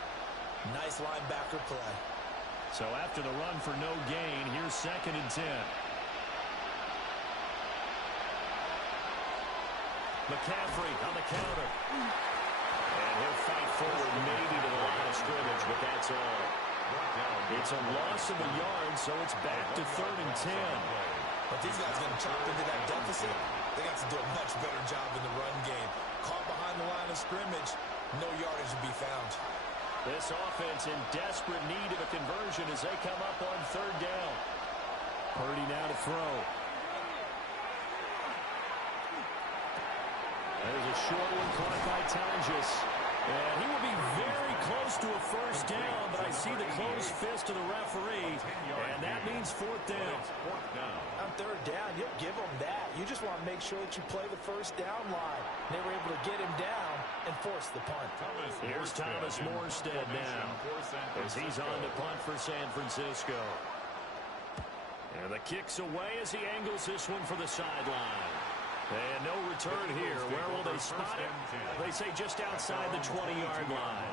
Nice linebacker play. So after the run for no gain, here's second and 10. McCaffrey on the counter. And he'll fight forward maybe to the line of scrimmage, but that's all. It's a loss of a yard, so it's back to third and 10. But these guys are going to chop into that deficit. They got to do a much better job in the run game. Caught behind the line of scrimmage, no yardage to be found. This offense in desperate need of a conversion as they come up on third down. Purdy now to throw. There's a short one caught by Tonjes. And he will be very close to a first down, but I see the closed fist of the referee, and that means fourth down. On third down, you'll give them that. You just want to make sure that you play the first down line. They were able to get him down and force the punt. Here's Thomas Morstead now as he's on the punt for San Francisco. And the kick's away as he angles this one for the sideline. And no return here. Where will they spot it? They say just outside the 20-yard line.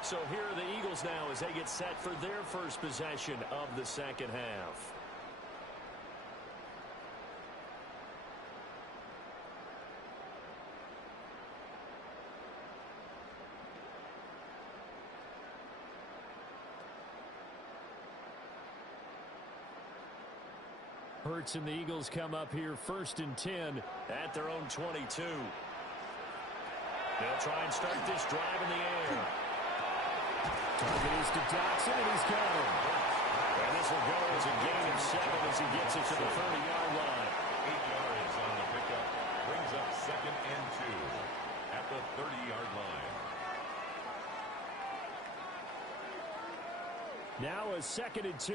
So here are the Eagles now as they get set for their first possession of the second half. Hurts and the Eagles come up here first and 10 at their own 22. They'll try and start this drive in the air. Target is to Dotson, and he's got him. And this will go as a gain of 7 as he gets it to the 30-yard line. 8 yards on the pickup. Brings up second and 2 at the 30-yard line. Now a second and 2.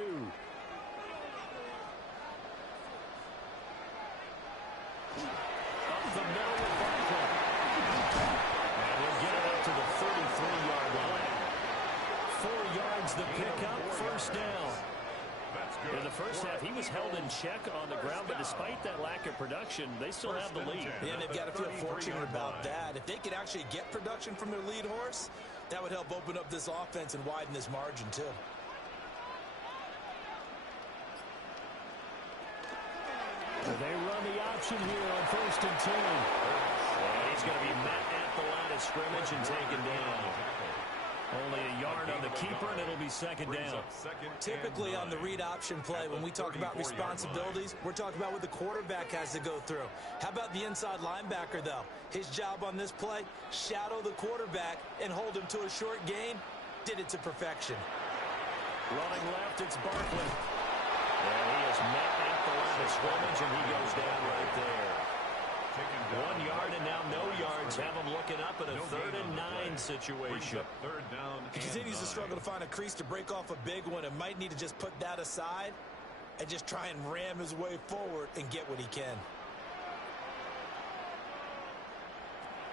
Up the middle with Barkley. And he'll get it up to the 33-yard line. 4 yards the pickup, first down. In the first half, he was held in check on the ground, but despite that lack of production, they still have the lead. Yeah, they've got to feel fortunate about that. If they could actually get production from their lead horse, that would help open up this offense and widen this margin, too. They run the option here on first and 10. And he's going to be met at the line of scrimmage and taken down. Only a yard on the keeper, and it'll be second down. Typically on the read option play, when we talk about responsibilities, we're talking about what the quarterback has to go through. How about the inside linebacker, though? His job on this play, shadow the quarterback and hold him to a short gain. Did it to perfection. Running left, it's Barkley. And he is met at the line of scrimmage, and he goes down right there. 1 yard and now no yards. Have him looking up in a 3rd and 9 situation. He continues to struggle to find a crease to break off a big one, and might need to just put that aside and just try and ram his way forward and get what he can.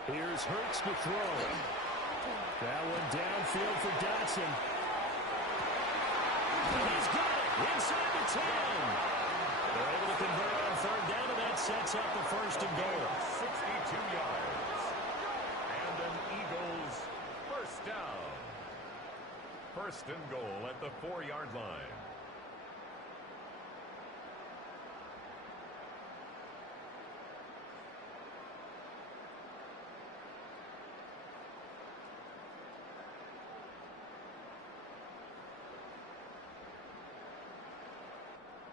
Here's Hurts to throw. That one downfield for Dotson. He's got it inside the 10. They're able to convert on 3rd down, and that sets up the 1st and goal. 62 yards. And an Eagles 1st down. 1st and goal at the 4-yard line.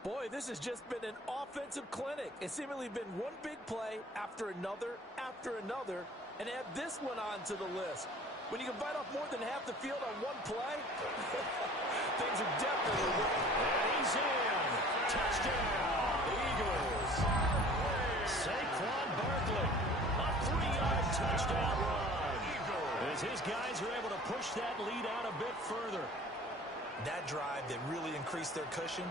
Boy, this has just been an offensive clinic. It's seemingly been one big play after another, and add this one onto the list. When you can bite off more than half the field on one play, things are definitely working. And he's in. Touchdown, Eagles. Saquon Barkley, a 3-yard touchdown run. As his guys are able to push that lead out a bit further. That drive that really increased their cushion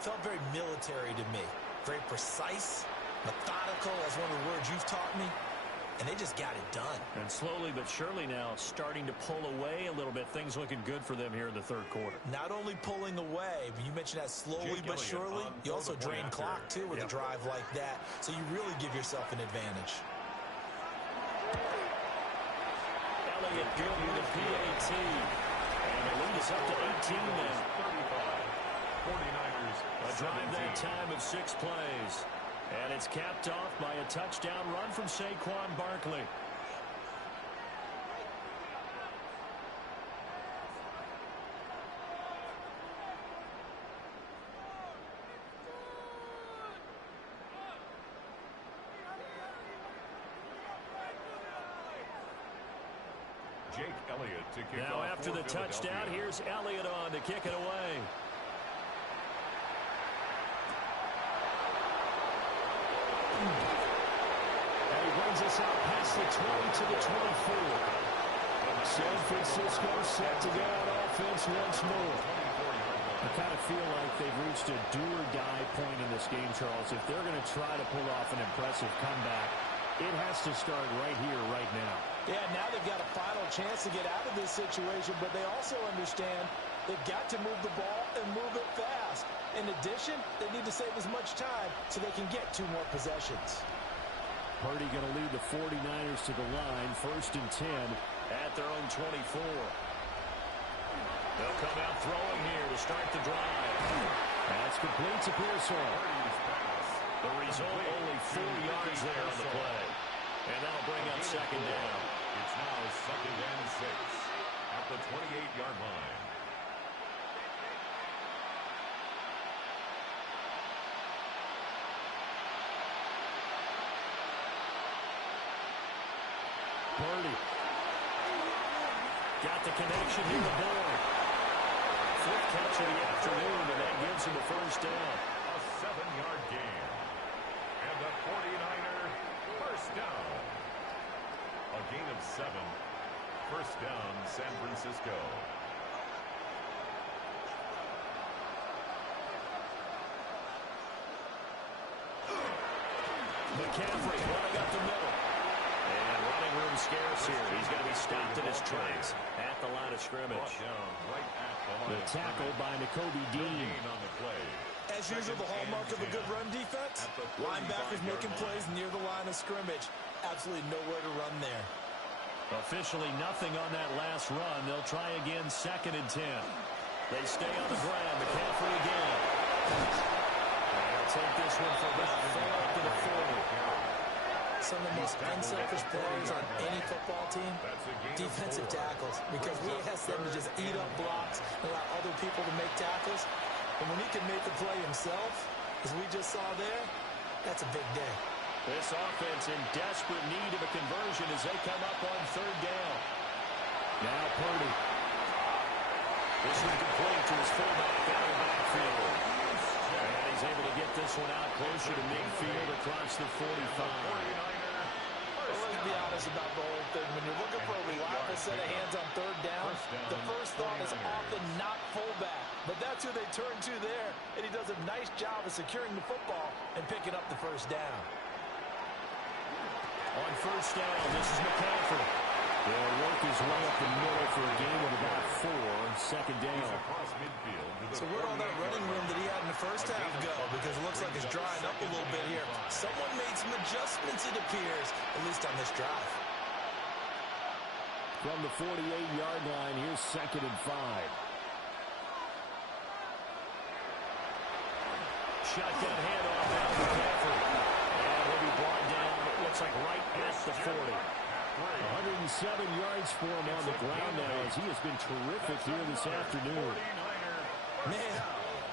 felt very military to me. Very precise, methodical, as one of the words you've taught me. And they just got it done. And slowly but surely now starting to pull away a little bit. Things looking good for them here in the 3rd quarter. Not only pulling away, but you mentioned that slowly but surely. You also drain clock, too, with a drive like that. So you really give yourself an advantage. Elliott good with a PAT. And the lead is up to 18 now. 49ers. A drive that time of 6 plays. And it's capped off by a touchdown run from Saquon Barkley. Jake Elliott to kick now off after the touchdown, here's Elliott on to kick it away. And he brings us out past the 20 to the 24. San Francisco set to go on offense once more. I kind of feel like they've reached a do-or-die point in this game, Charles. If they're going to try to pull off an impressive comeback, it has to start right here, right now. Yeah, now they've got a final chance to get out of this situation, but they also understand they've got to move the ball and move it fast. In addition, they need to save as much time so they can get 2 more possessions. Purdy going to lead the 49ers to the line, 1st and 10 at their own 24. They'll come out throwing here to start the drive. That's complete to Pearson. The result, only 4 yards there on the play. And that'll bring up 2nd down. It's now 2nd and 6 at the 28-yard line. Purdy. Got the connection here to Bourne. 5th catch of the afternoon, and that gives him a 1st down. A 7-yard gain. And the 49er 1st down. A gain of 7. 1st down, San Francisco. McCaffrey running up the middle. And running room scarce here. He's going to be stopped in his tracks at the line of scrimmage. The tackle by Nakobe Dean. As usual, the hallmark of a good run defense, linebackers making plays near the line of scrimmage. Absolutely nowhere to run there. Officially nothing on that last run. They'll try again, 2nd and 10. They stay on the ground. McCaffrey again. And they'll take this one for about 4 up to the 40. some of the most unselfish players on any football team? Defensive tackles, because we ask them to just eat up blocks and allow other people to make tackles. And when he can make a play himself, as we just saw there, that's a big day. This offense in desperate need of a conversion as they come up on third down. Now Purdy. This one complete to his fullback down the backfield. And he's able to get this one out closer to midfield across the 45. Well, let's be honest about the whole thing. When you're looking for a reliable set of hands on third down, the first thought is often not fullback. But that's who they turn to there, and he does a nice job of securing the football and picking up the first down. On first down, this is McCaffrey. They'll work his way up the middle for a gain of about 4 on second down. So where'd all that running room that he had in the first half go? Because it looks like it's drying up a little bit here. Someone made some adjustments, it appears, at least on this drive. From the 48-yard line, here's 2nd and 5. Shotgun handoff now to McCaffrey. And he'll be brought down, it looks like right at the 40. 107 yards for him on the ground now as he has been terrific here this afternoon. Man,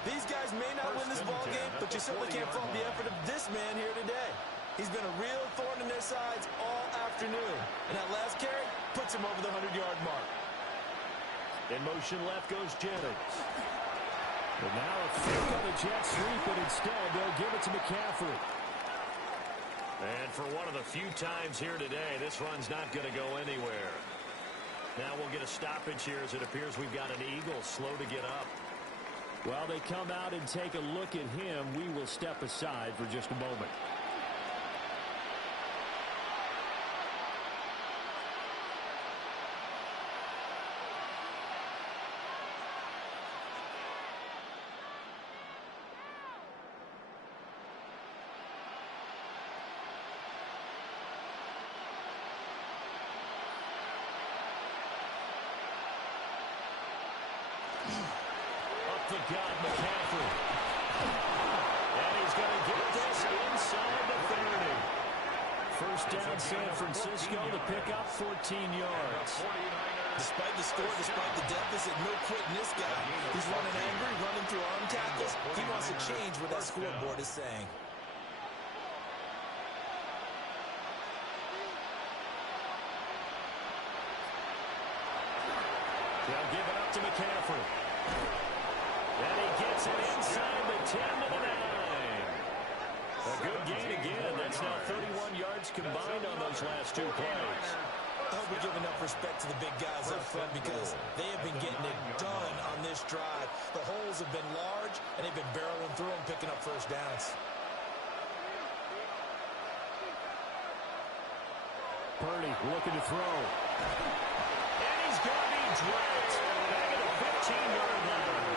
these guys may not win this ball game, but you certainly can't fault the effort of this man here today. He's been a real thorn in their sides all afternoon. And that last carry puts him over the 100-yard mark. In motion left goes Jennings. And now a fake on the jet sweep, but instead they'll give it to McCaffrey. And for one of the few times here today, this run's not going to go anywhere. Now we'll get a stoppage here as it appears we've got an Eagle slow to get up. While they come out and take a look at him, we will step aside for just a moment. To God, McCaffrey. And he's going to get this inside the 30. First down, San Francisco to pick up 14 yards. Despite the score, despite the deficit, no quitting this guy. He's running angry, running through arm tackles. He wants to change what that scoreboard is saying. They'll give it up to McCaffrey. And he gets it inside the 10 to the 9. A good gain again. That's now 31 yards combined on those last 2 plays. I hope we're giving enough respect to the big guys up front because they have been getting it done on this drive. The holes have been large, and they've been barreling through them, picking up first downs. Purdy looking to throw. And he's going to be dropped back at the 15-yard line.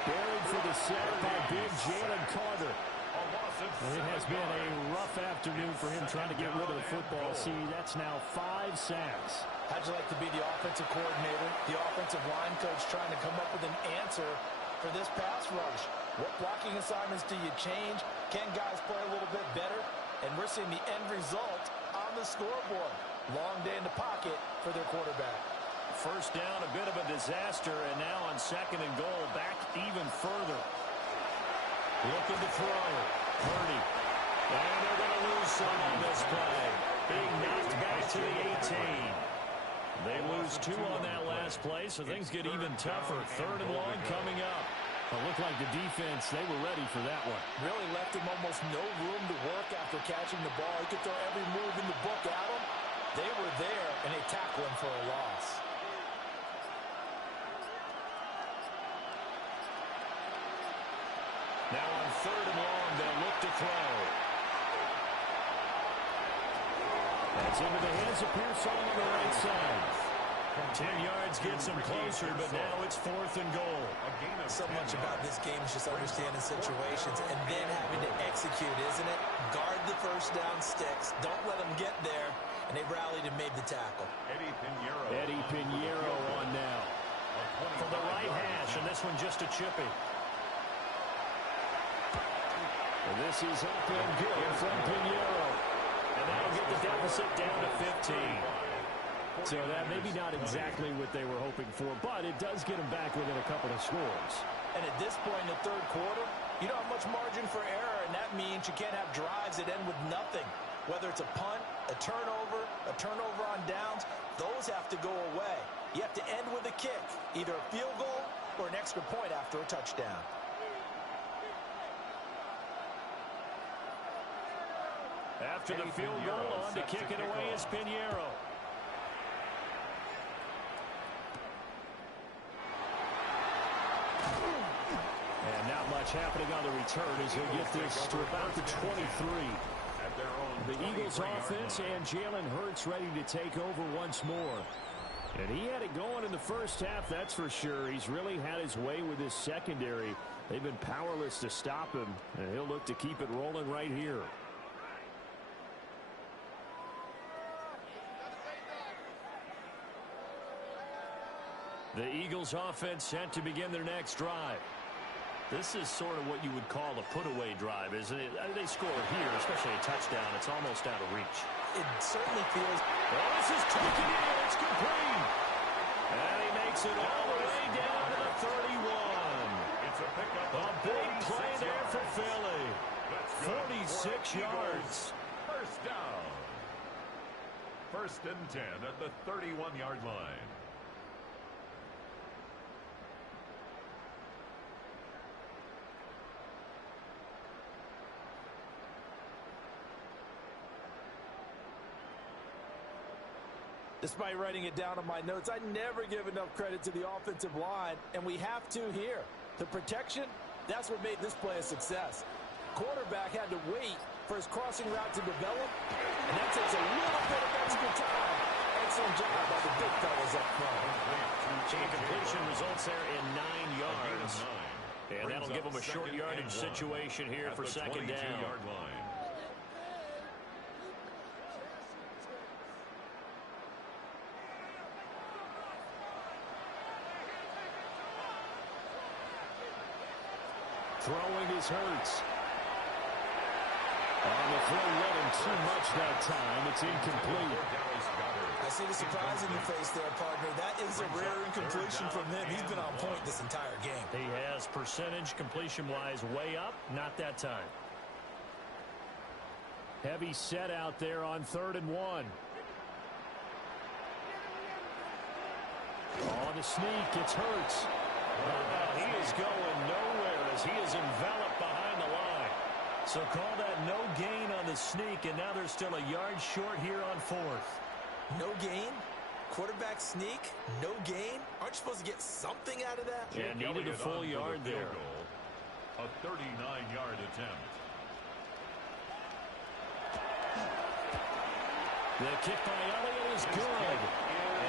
Buried for the sack by big Jalen Carter. And it has been a rough afternoon for him trying to get rid of the football. See, that's now 5 sacks. How'd you like to be the offensive coordinator, the offensive line coach trying to come up with an answer for this pass rush? What blocking assignments do you change? Can guys play a little bit better? And we're seeing the end result on the scoreboard. Long day in the pocket for their quarterback. First down, a bit of a disaster, and now on 2nd and goal, back even further. Looking to throw. Purdy. And they're going to lose some on this play. Being knocked back to the 18. They lose 2 on that last play, so things get even tougher. 3rd and long coming up. It looked like the defense, they were ready for that one. Really left him almost no room to work after catching the ball. He could throw every move in the book at him. They were there, and they tackled him for a loss. Now on 3rd and long, they'll look to throw. That's into the hands of Pearson on the right side. 10 yards gets him closer, but now it's 4th and goal. So much about this game is just understanding situations and then having to execute, isn't it? Guard the first down sticks. Don't let them get there. And they rallied and made the tackle. Eddie Pinheiro on now. From the right hash, and this one just a chippy. And this is up and good from Pinheiro. And that'll get the deficit down to 15. So that maybe not exactly what they were hoping for, but it does get them back within a couple of scores. And at this point in the third quarter, you don't have much margin for error, and that means you can't have drives that end with nothing. Whether it's a punt, a turnover on downs, those have to go away. You have to end with a kick, either a field goal or an extra point after a touchdown. After the field goal, on to kick it away is Pinheiro. And not much happening on the return as he'll get this to about the 23. The Eagles offense and Jalen Hurts ready to take over once more. And he had it going in the first half, that's for sure. He's really had his way with his secondary. They've been powerless to stop him, and he'll look to keep it rolling right here. The Eagles offense set to begin their next drive. This is sort of what you would call a put-away drive, isn't it? They score here, especially a touchdown. It's almost out of reach. It certainly feels... Well, this is taken in. It's complete. And he makes it all the way down to the 31. It's a pickup. A big play there for Philly. 46 yards. First down. First and 10 at the 31-yard line. Despite writing it down on my notes, I never give enough credit to the offensive line, and we have to here. The protection, that's what made this play a success. Quarterback had to wait for his crossing route to develop, and that takes a little bit of extra time. Excellent job by the big fellas up front. Completion results there in 9 yards. And that'll give them a short yardage situation here for second down. Throwing his Hurts. On the throw, wasn't too much that time. It's incomplete. I see the surprise in your face there, partner. That is a rare incompletion from him. He's been on point this entire game. He has percentage completion-wise way up. Not that time. Heavy set out there on 3rd and 1. On the sneak, it's Hurts. He is going nowhere as he is enveloped behind the line. So call that no gain on the sneak, and now they're still a yard short here on 4th. No gain? Quarterback sneak? No gain? Aren't you supposed to get something out of that? Yeah, needed a full yard there. A 39-yard attempt. The kick by Elliott is good.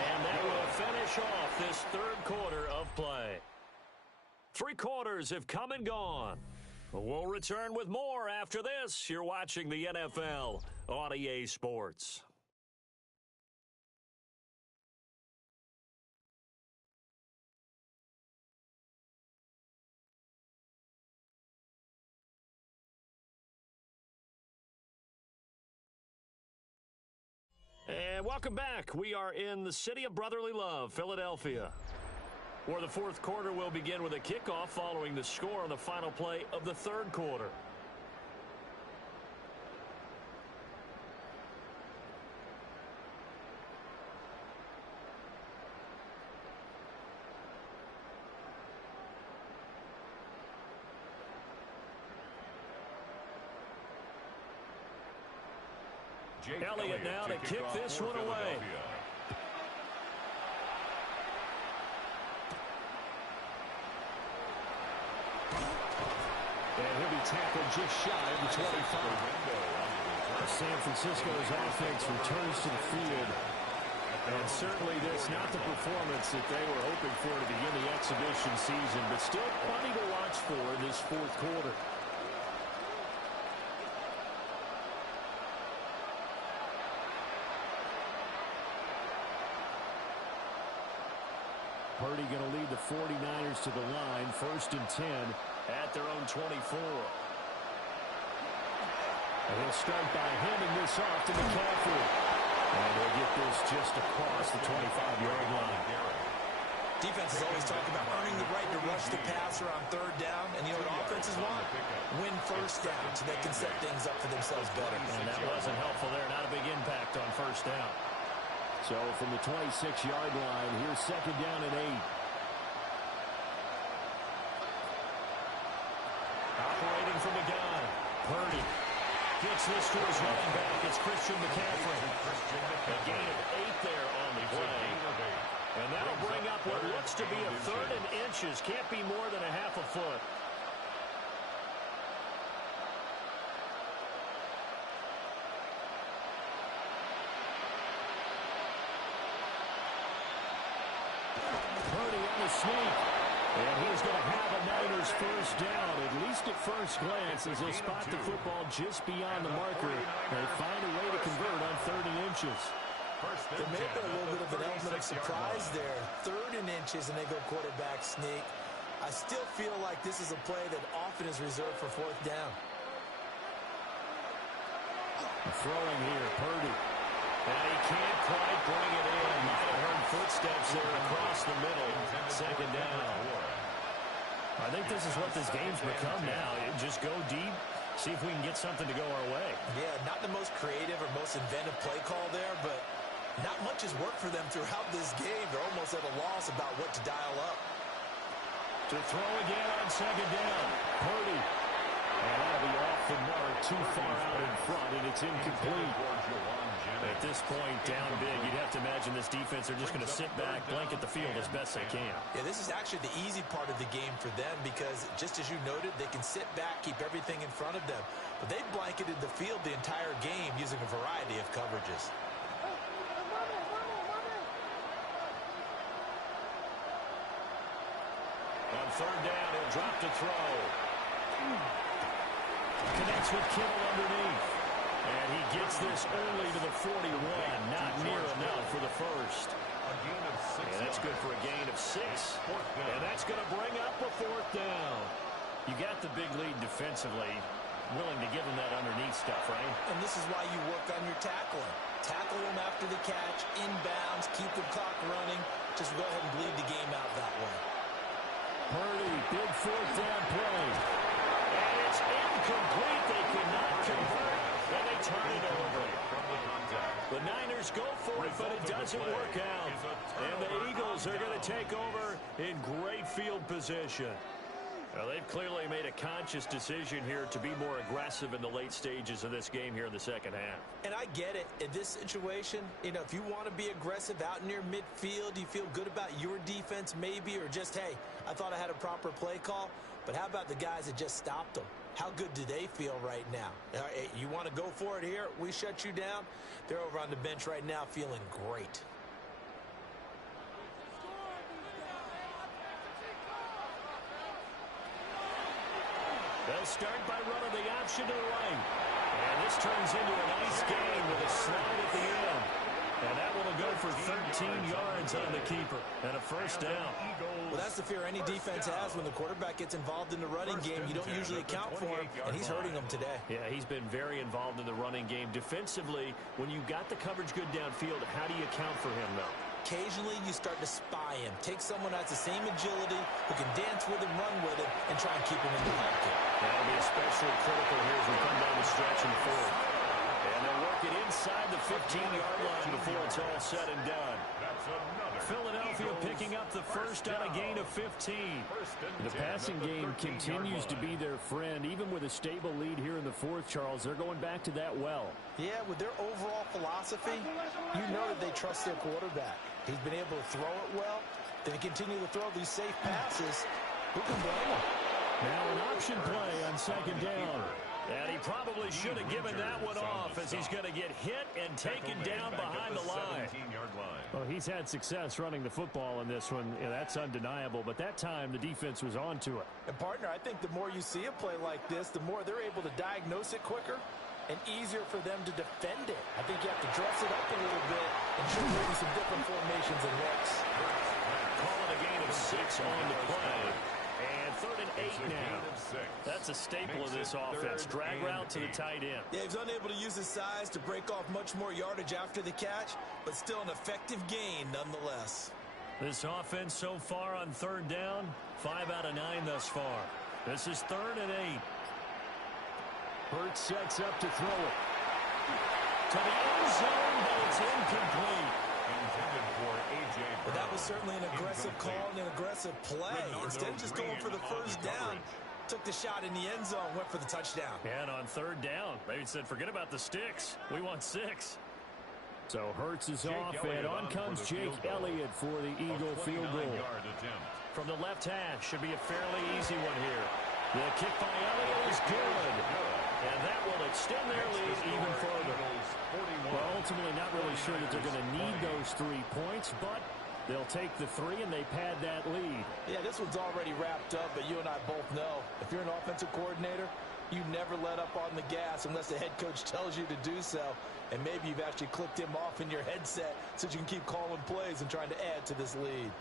And that will finish off this 3rd quarter of play. 3 quarters have come and gone. We'll return with more after this. You're watching the NFL on EA Sports. And welcome back. We are in the city of brotherly love, Philadelphia, where the 4th quarter will begin with a kickoff following the score on the final play of the 3rd quarter. Elliott now to kick this one away. And he'll be tackled just shy of the 25. San Francisco's offense returns to the field. And certainly this not the performance that they were hoping for to begin the exhibition season, but still plenty to watch for in this 4th quarter. Purdy going to lead the 49ers to the line, 1st and 10 at their own 24. And he'll start by handing this off to McCaffrey. And they'll get this just across the 25-yard line. Defenses always talk about earning the right to rush the passer on third down. And you know what offenses want? Win first down so they can set things up for themselves better. And that wasn't helpful there. Not a big impact on first down. So from the 26-yard line, here's second down and 8. Operating from the gun. Purdy gets this to his running back. It's Christian McCaffrey. A gain of 8 there on the play. And that'll bring up what looks to be a third and inches. Can't be more than a half a foot. Purdy on the sneak. And he's going to have a Niners first down, at least at first glance, as he'll spot the football just beyond the marker. They find a way to convert on third and inches. There may be a little bit of an element of surprise there. Third and inches, and they go quarterback sneak. I still feel like this is a play that often is reserved for fourth down. Throwing here, Purdy. And he can't quite bring it in. Might have heard footsteps there across the middle. Second down. I think this is what this game's become now. Just go deep, see if we can get something to go our way. Yeah, not the most creative or most inventive play call there, but not much has worked for them throughout this game. They're almost at a loss about what to dial up. To throw again on second down. Purdy. And that'll be off the mark, too far out in front, and it's incomplete. At this point, down big, you'd have to imagine this defense are just going to sit back, blanket the field as best they can. Yeah, this is actually the easy part of the game for them because, just as you noted, they can sit back, keep everything in front of them. But they've blanketed the field the entire game using a variety of coverages. On third down, he'll drop to throw. Connects with Kittle underneath. And he gets this only to the 41. Not near enough for the first. And that's good for a gain of 6. And that's going to bring up a fourth down. You got the big lead defensively. Willing to give them that underneath stuff, right? And this is why you work on your tackling. Tackle them after the catch, inbounds, keep the clock running. Just go ahead and bleed the game out that way. Purdy, big fourth down play. And it's incomplete. They could not convert. And they turn it over. The Niners go for it, but it doesn't work out. And the Eagles are going to take over in great field position. Well, they've clearly made a conscious decision here to be more aggressive in the late stages of this game here in the second half. And I get it. In this situation, you know, if you want to be aggressive out near midfield, you feel good about your defense maybe, or just, hey, I thought I had a proper play call. But how about the guys that just stopped them? How good do they feel right now? You want to go for it here? We shut you down. They're over on the bench right now feeling great. They'll start by running the option to the right. And this turns into a nice game with a slide at the end. And that one will go for 13 yards on the keeper and a first down. Well, that's the fear any defense has when the quarterback gets involved in the running game. You don't usually account for him, and he's hurting them today. Yeah, he's been very involved in the running game. Defensively, when you got the coverage good downfield, how do you account for him, though? Occasionally, you start to spy him. Take someone who has the same agility, who can dance with him, run with him, and try and keep him in the pocket. That'll be especially critical here as we come down the stretch in the fourth. And they'll work it inside the 15-yard line before it's all said and done. Philadelphia picking up the first on a gain of 15. The passing game continues to be their friend. Even with a stable lead here in the fourth, Charles, they're going back to that well. Yeah, with their overall philosophy, you know that they trust their quarterback. He's been able to throw it well. They continue to throw these safe passes. Who can blame them? Now an option play on second down. And he probably should have given that one off as he's going to get hit and taken down behind the line. Well, he's had success running the football in this one. Yeah, that's undeniable. But that time, the defense was on to it. And, partner, I think the more you see a play like this, the more they're able to diagnose it quicker and easier for them to defend it. I think you have to dress it up a little bit and show maybe some different formations and looks. Call it a gain of 6 on the play. And 3rd and 8 now. That's a staple of this offense. Drag route to the tight end. Yeah, he's unable to use his size to break off much more yardage after the catch, but still an effective gain nonetheless. This offense so far on 3rd down, 5 out of 9 thus far. This is 3rd and 8. Hurts sets up to throw it. To the end zone, but it's incomplete. Intended for A.J. But that was certainly an aggressive call and an aggressive play. Instead of just going for the first down, took the shot in the end zone, went for the touchdown. And on 3rd down, they said, forget about the sticks. We want 6. So Hurts is off, and on comes Jake Elliott for the Eagle field goal. From the left hash, should be a fairly easy one here. The kick by Elliott is good. And that will extend their lead even further. Well, ultimately not really sure that they're going to need those 3 points, but they'll take the 3 and they pad that lead. Yeah, this one's already wrapped up, but you and I both know if you're an offensive coordinator, you never let up on the gas unless the head coach tells you to do so. And maybe you've actually clicked him off in your headset so you can keep calling plays and trying to add to this lead.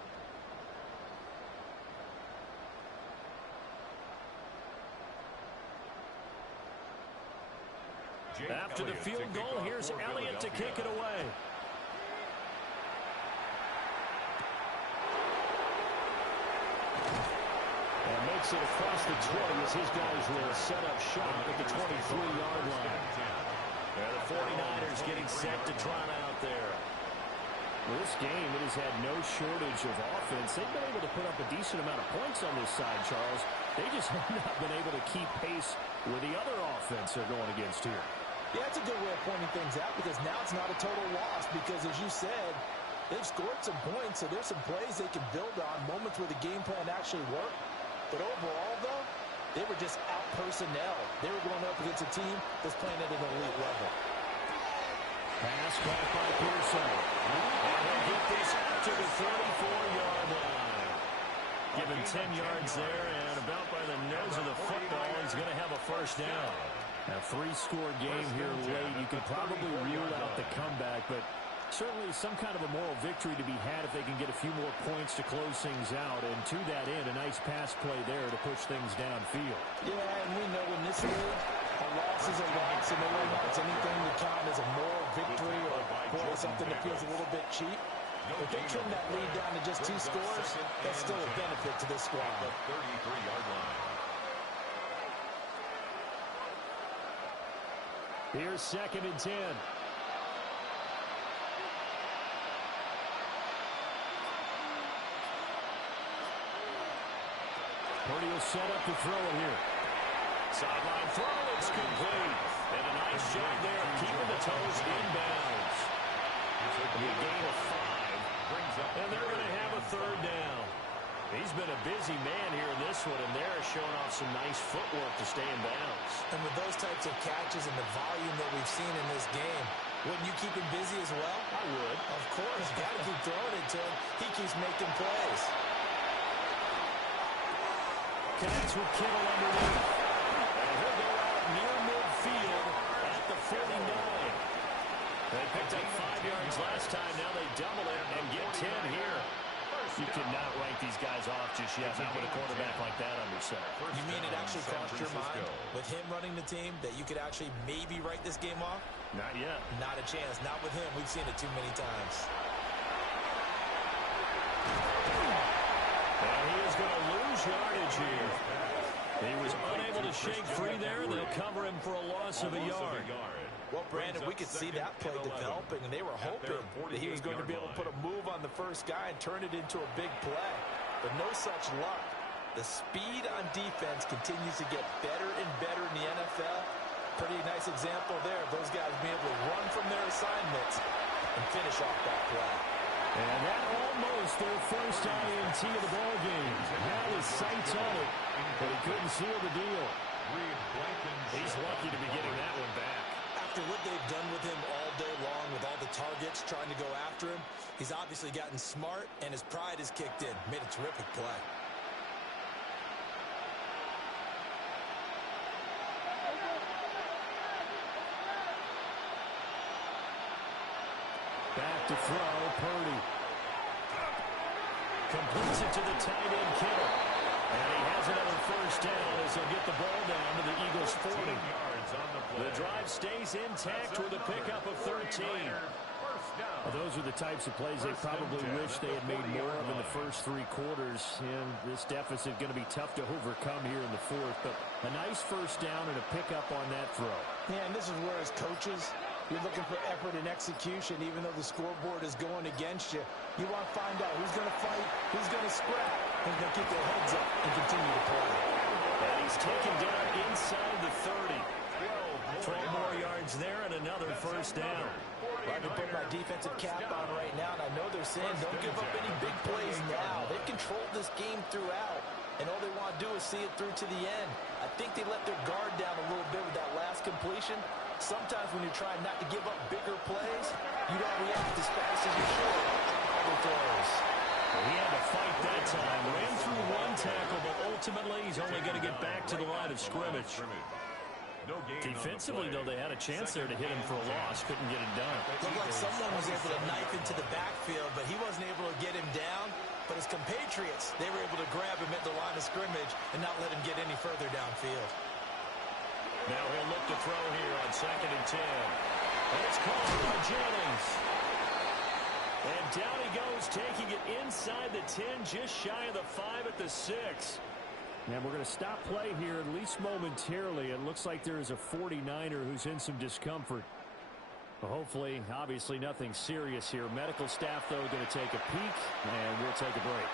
After the field goal, here's Elliott to kick it away. And makes it across the 20 as his guys will set up shop at the 23-yard line. And the 49ers getting set to trot out there. Well, this game, it has had no shortage of offense. They've been able to put up a decent amount of points on this side, Charles. They just have not been able to keep pace with the other offense they're going against here. Yeah, it's a good way of pointing things out because now it's not a total loss because, as you said, they've scored some points, so there's some plays they can build on, moments where the game plan actually worked. But overall, though, they were just out personnel. They were going up against a team that's playing at an elite level. Pass caught by Pearson. And they get this out to the 34-yard line. Given 10 yards there and about by the nose of the football, he's going to have a first down. A 3-score game here late. You could probably rule out the comeback, but certainly some kind of a moral victory to be had if they can get a few more points to close things out. And to that end, a nice pass play there to push things downfield. Yeah, and we know in this league, a loss is a loss, and no one wants anything to count as a moral victory or boy, something that feels a little bit cheap. If they trim that lead down to just 2 scores, that's still a benefit to this squad. The 33-yard line. Here's 2nd and 10. Purdy will set up to throw it here. Sideline throw, it's complete. And a nice job there keeping the toes inbounds. A gain of 5. And they're going to have a 3rd down. He's been a busy man here in this one, and they're showing off some nice footwork to stay in bounds. And with those types of catches and the volume that we've seen in this game, wouldn't you keep him busy as well? I would. Of course. You got to keep throwing it to him. He keeps making plays. Connects with Kittle underneath. And he'll go out near midfield at the 49. They picked up 5 yards last time. Now they double it and get 10 here. You cannot write these guys off just yet, not with a quarterback like that under center. You mean it actually crossed your mind with him running the team that you could actually maybe write this game off? Not yet. Not a chance. Not with him. We've seen it too many times. And he is going to lose yardage here. He was unable to shake free there. They'll cover him for a loss of a yard. Well, Brandon, we could see that play developing, and they were hoping that he was going to be able to put a move on the first guy and turn it into a big play. But no such luck. The speed on defense continues to get better and better in the NFL. Pretty nice example there of those guys being able to run from their assignments and finish off that play. And that almost their first INT of the ballgame. Had his sights on it, but he couldn't seal the deal. He's lucky to be getting that one back. After what they've done with him all day long, with all the targets trying to go after him, he's obviously gotten smart, and his pride has kicked in. Made a terrific play. Back to throw, Purdy. Completes it to the tight end, Kittle. And he has another first down as they'll get the ball down to the Eagles' 40. Yards on the play. The drive stays intact with a pickup of 13. Well, those are the types of plays they probably wish they had made more of in the first 3 quarters. And this deficit going to be tough to overcome here in the fourth. But a nice first down and a pickup on that throw. Yeah, and this is where as coaches, you're looking for effort and execution, even though the scoreboard is going against you. You want to find out who's going to fight, who's going to scrap, who's going to keep their heads up and continue to play. And he's taken down inside the 30. 12 more yards there and another first down. Well, I can put my defensive cap on right now, and I know they're saying don't give up any big plays now. They've controlled this game throughout, and all they want to do is see it through to the end. I think they let their guard down a little bit with that last completion. Sometimes when you're trying not to give up bigger plays, you don't react as fast as you should on other throws. Well, he had to fight that time. Ran through one tackle, but ultimately he's only going to get back to the line of scrimmage. Defensively, though, they had a chance there to hit him for a loss. Couldn't get it done. Looked like someone was able to knife into the backfield, but he wasn't able to get him down. But his compatriots, they were able to grab him at the line of scrimmage and not let him get any further downfield. Now he'll look to throw here on 2nd and 10. And it's caught by Jennings. And down he goes, taking it inside the 10, just shy of the 5 at the 6. And we're going to stop play here, at least momentarily. It looks like there is a 49er who's in some discomfort. Well, hopefully, obviously, nothing serious here. Medical staff, though, going to take a peek, and we'll take a break.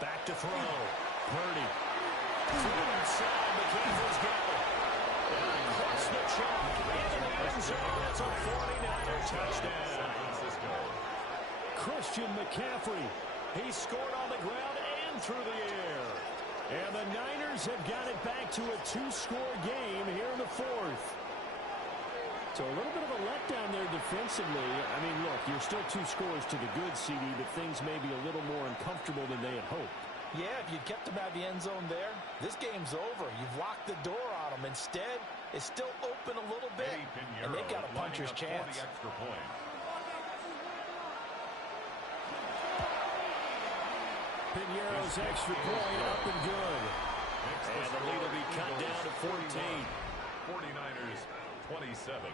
Back to throw. Purdy. Through inside. McCaffrey's got it. And across the chalk. Into the end zone. It's a 49er touchdown. Christian McCaffrey. He scored on the ground and through the air. And the Niners have got it back to a 2-score game here in the fourth. So a little bit of a letdown there defensively. I mean, look, you're still 2 scores to the good, CD, but things may be a little more uncomfortable than they had hoped. Yeah, if you'd kept them out of the end zone there, this game's over. You've locked the door on them. Instead, it's still open a little bit, and they've got a puncher's chance. Piñeiro's extra point up and good. And the lead will be cut down to 14. 49ers 27.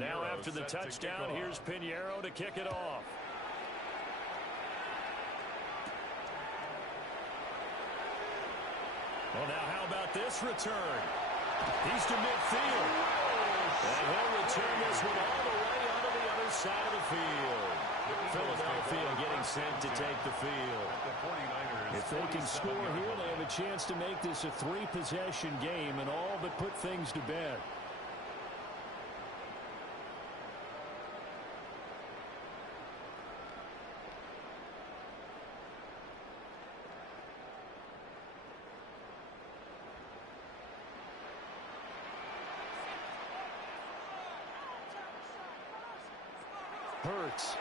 Now after the touchdown, here's Piñeiro to kick it off. Well, now how about this return? He's to midfield. And he'll return this one all the way onto the other side of the field. Philadelphia getting sent to take the field. If they can score here, they have a chance to make this a 3-possession game and all but put things to bed. Hurts.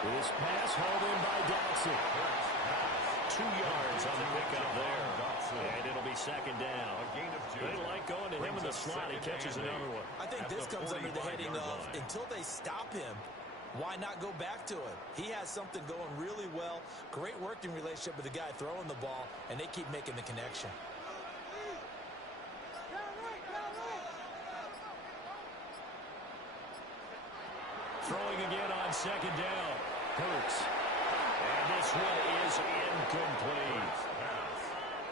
This pass hauled in by Dotson. 2 yards on the pickup there. And it'll be 2nd down. They like going to him in the slot. He catches another one. I think this comes under the heading of until they stop him, why not go back to him? He has something going really well. Great working relationship with the guy throwing the ball, and they keep making the connection. Throwing again on 2nd down. Hurts. And this one is incomplete.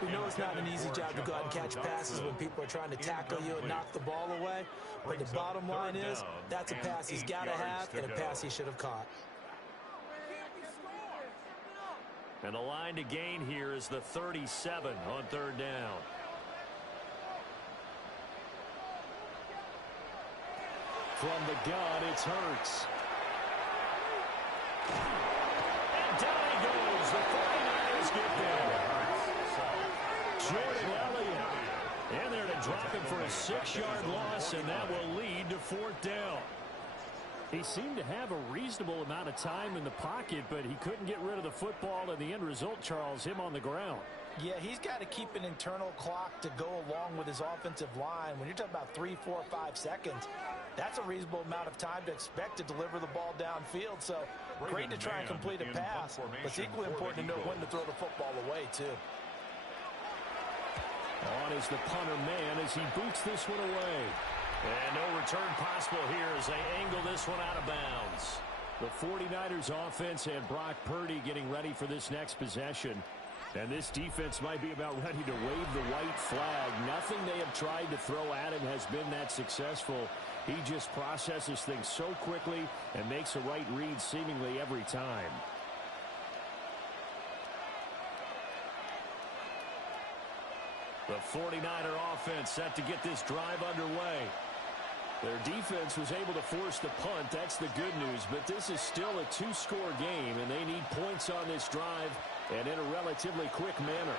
We know it's not an easy job to go out and catch passes when people are trying to tackle you and knock the ball away. But the bottom line is, that's a pass he's got to have and a pass he should have caught. And the line to gain here is the 37 on third down. From the gun, it's Hurts. And down he goes. The 49ers get there. Jordan Elliott in there to drop him for a 6-yard loss, and that will lead to fourth down. He seemed to have a reasonable amount of time in the pocket, but he couldn't get rid of the football, and the end result, Charles, him on the ground. Yeah, he's got to keep an internal clock to go along with his offensive line. When you're talking about 3, 4, 5 seconds, that's a reasonable amount of time to expect to deliver the ball downfield. So great to try and complete a pass, but it's equally important to know when to throw the football away, too. On is the punter man as he boots this one away. And no return possible here as they angle this one out of bounds. The 49ers offense and Brock Purdy getting ready for this next possession. And this defense might be about ready to wave the white flag. Nothing they have tried to throw at him has been that successful. He just processes things so quickly and makes a right read seemingly every time. The 49er offense set to get this drive underway. Their defense was able to force the punt. That's the good news. But this is still a 2-score game, and they need points on this drive and in a relatively quick manner.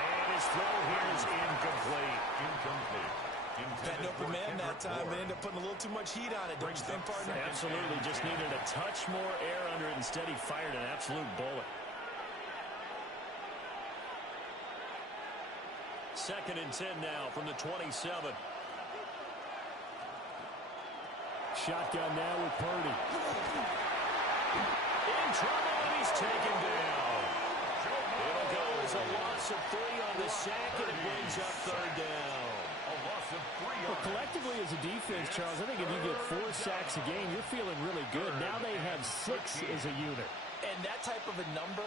And his throw here is incomplete. Got an open man that time, but ended up putting a little too much heat on it, don't you think, partner? Absolutely. Just needed a touch more air under it. Instead, he fired an absolute bullet. 2nd and 10 now from the 27. Shotgun now with Purdy. In trouble, and he's taken down. It'll go as a loss of 3 on the sack, and it brings up third down. Well, collectively as a defense, Charles, I think if you get 4 sacks a game, you're feeling really good. Now they have 6 as a unit. And that type of a number,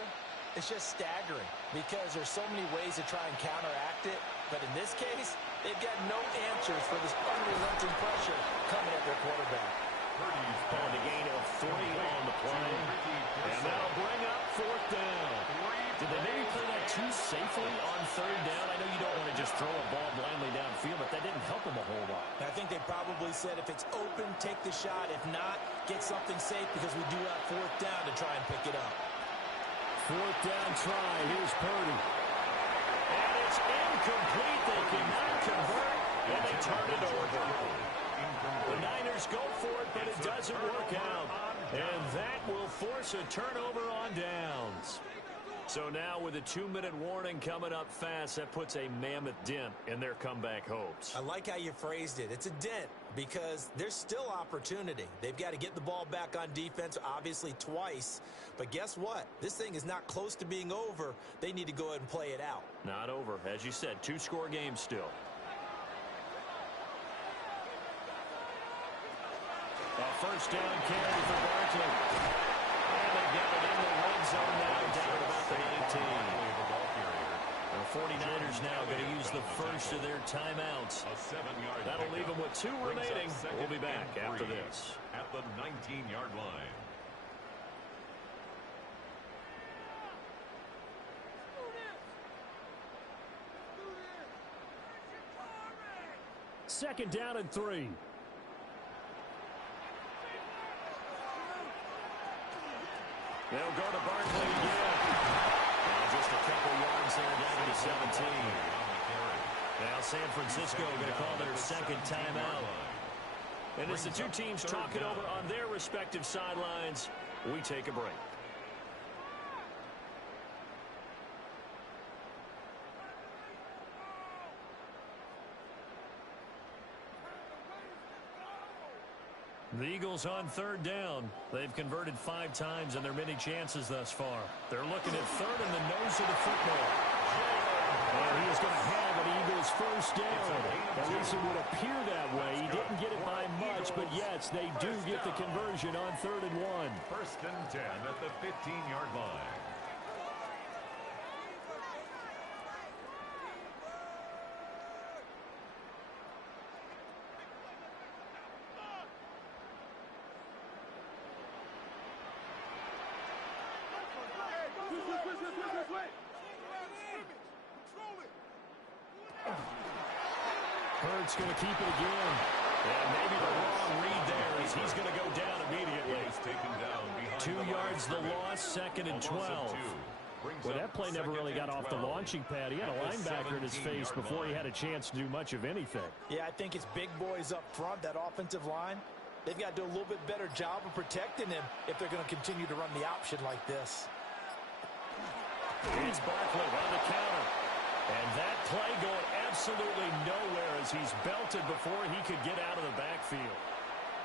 it's just staggering because there's so many ways to try and counteract it. But in this case, they've got no answers for this unrelenting pressure coming at their quarterback. On the gain of 3 on the play. And that'll bring up fourth down. Did they maybe play that too safely on third down? I know you don't want to just throw a ball blindly downfield, but that didn't help them a whole lot. I think they probably said if it's open, take the shot. If not, get something safe because we do have fourth down to try and pick it up. Fourth down try. Here's Purdy. And it's incomplete. They cannot convert, and they turn it over. The Niners go for it, but it doesn't work out. And that will force a turnover on downs. So now with a 2-minute warning coming up fast, that puts a mammoth dent in their comeback hopes. I like how you phrased it. It's a dent because there's still opportunity. They've got to get the ball back on defense, obviously twice. But guess what? This thing is not close to being over. They need to go ahead and play it out. Not over. As you said, 2-score game still. A first down carry for Barkley. And they get it in the red zone now, down about the 18. The 49ers now going to use the first of their timeouts. That'll leave them with 2 remaining. We'll be back after this. At the 19-yard line. Second down and 3. They'll go to Barkley again. And just a couple yards there down to the 17. Now San Francisco going to call their second timeout. And as the two teams talk it over on their respective sidelines, we take a break. The Eagles on third down. They've converted 5 times in their many chances thus far. They're looking at third in the nose of the football. And he is going to have an Eagles first down. At least it would appear that way. He didn't get it by much, but yes, they do get the conversion on 3rd and 1. First and 10 at the 15-yard line. Hurts going to keep it again. And maybe the wrong read there as he's going to go down immediately. He's taken down behind 2 yards the loss, 2nd and 12. Well, that play never really got off the launching pad. He had a linebacker in his face before he had a chance to do much of anything. Yeah, I think it's big boys up front, that offensive line. They've got to do a little bit better job of protecting him if they're going to continue to run the option like this. It's Barkley on the counter. And that play going absolutely nowhere as he's belted before he could get out of the backfield.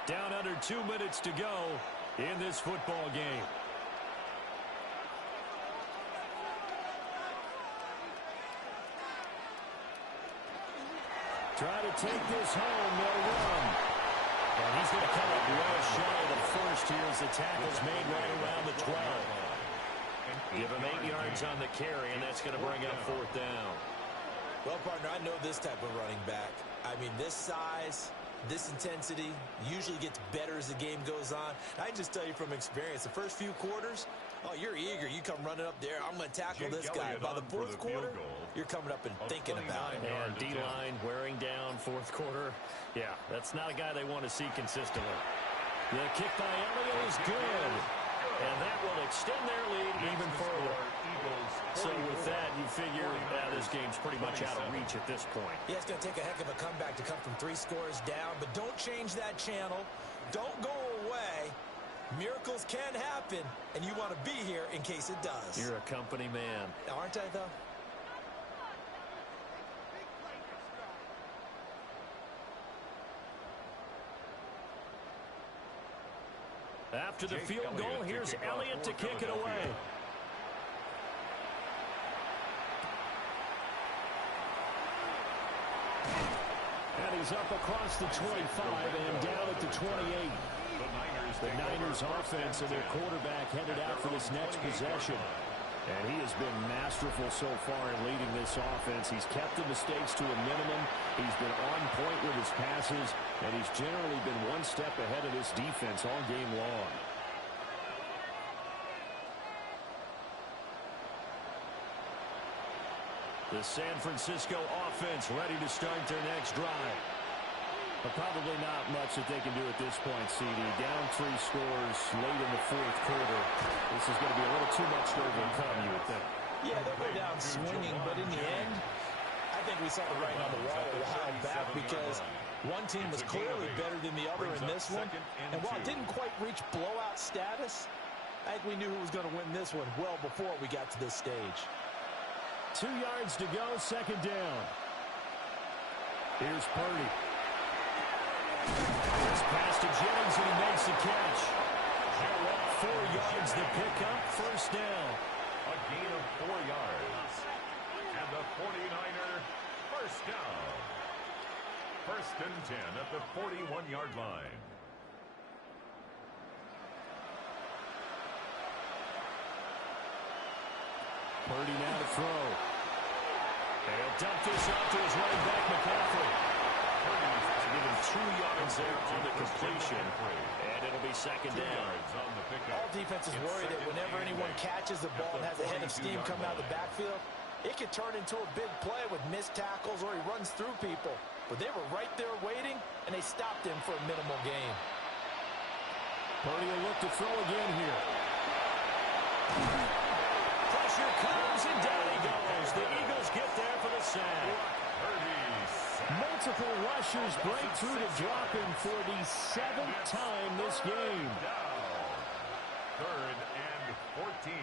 Down under 2 minutes to go in this football game. Try to take this home, they'll run. And he's going to come up well shy of the first here as the tackle's made right around the 12. Give him 8 yards on the carry, and that's going to bring up 4th down. Well, partner, I know this type of running back. I mean, this size, this intensity usually gets better as the game goes on. I can just tell you from experience, the first few quarters, oh, you're eager. You come running up there. I'm going to tackle this guy. By the 4th quarter, you're coming up and thinking about it. And D-line wearing down 4th quarter. Yeah, that's not a guy they want to see consistently. The kick by Elliott is good. And that will extend their lead even further. So with that, you figure this game's pretty much out of reach at this point. Yeah, it's going to take a heck of a comeback to come from 3 scores down. But don't change that channel. Don't go away. Miracles can happen, and you want to be here in case it does. You're a company man. Aren't I, though? After the field goal, here's Elliott to kick it away. And he's up across the 25 and down at the 28. The Niners offense and their quarterback headed out for this next possession. And he has been masterful so far in leading this offense. He's kept the mistakes to a minimum. He's been on point with his passes, and he's generally been one step ahead of this defense all game long. The San Francisco offense ready to start their next drive. But probably not much that they can do at this point, CD. Down 3 scores late in the 4th quarter. This is going to be a little too much to overcome, you would think. Yeah, they'll go down swinging, but in the end, I think we saw the writing on the wall a while back because one team was clearly better than the other in this one. And while it didn't quite reach blowout status, I think we knew who was going to win this one well before we got to this stage. 2 yards to go, 2nd down. Here's Purdy. This pass to Jennings, and he makes the catch. 4 yards the pickup, 1st down. A gain of 4 yards. And the 49er, 1st down. 1st and 10 at the 41-yard line. Purdy now to throw. He'll dump this off to his running back, McCaffrey. Purdy's given 2 yards there on the completion, and it'll be 2nd down. All defenses worry that whenever anyone catches the ball and has a head of steam coming out of the backfield, it could turn into a big play with missed tackles or he runs through people. But they were right there waiting, and they stopped him for a minimal gain. Purdy will look to throw again here. Pressure comes, and down he goes. The Eagles get there for the sack. Multiple rushers break through to drop him for the 7th time this game. 3rd and 14.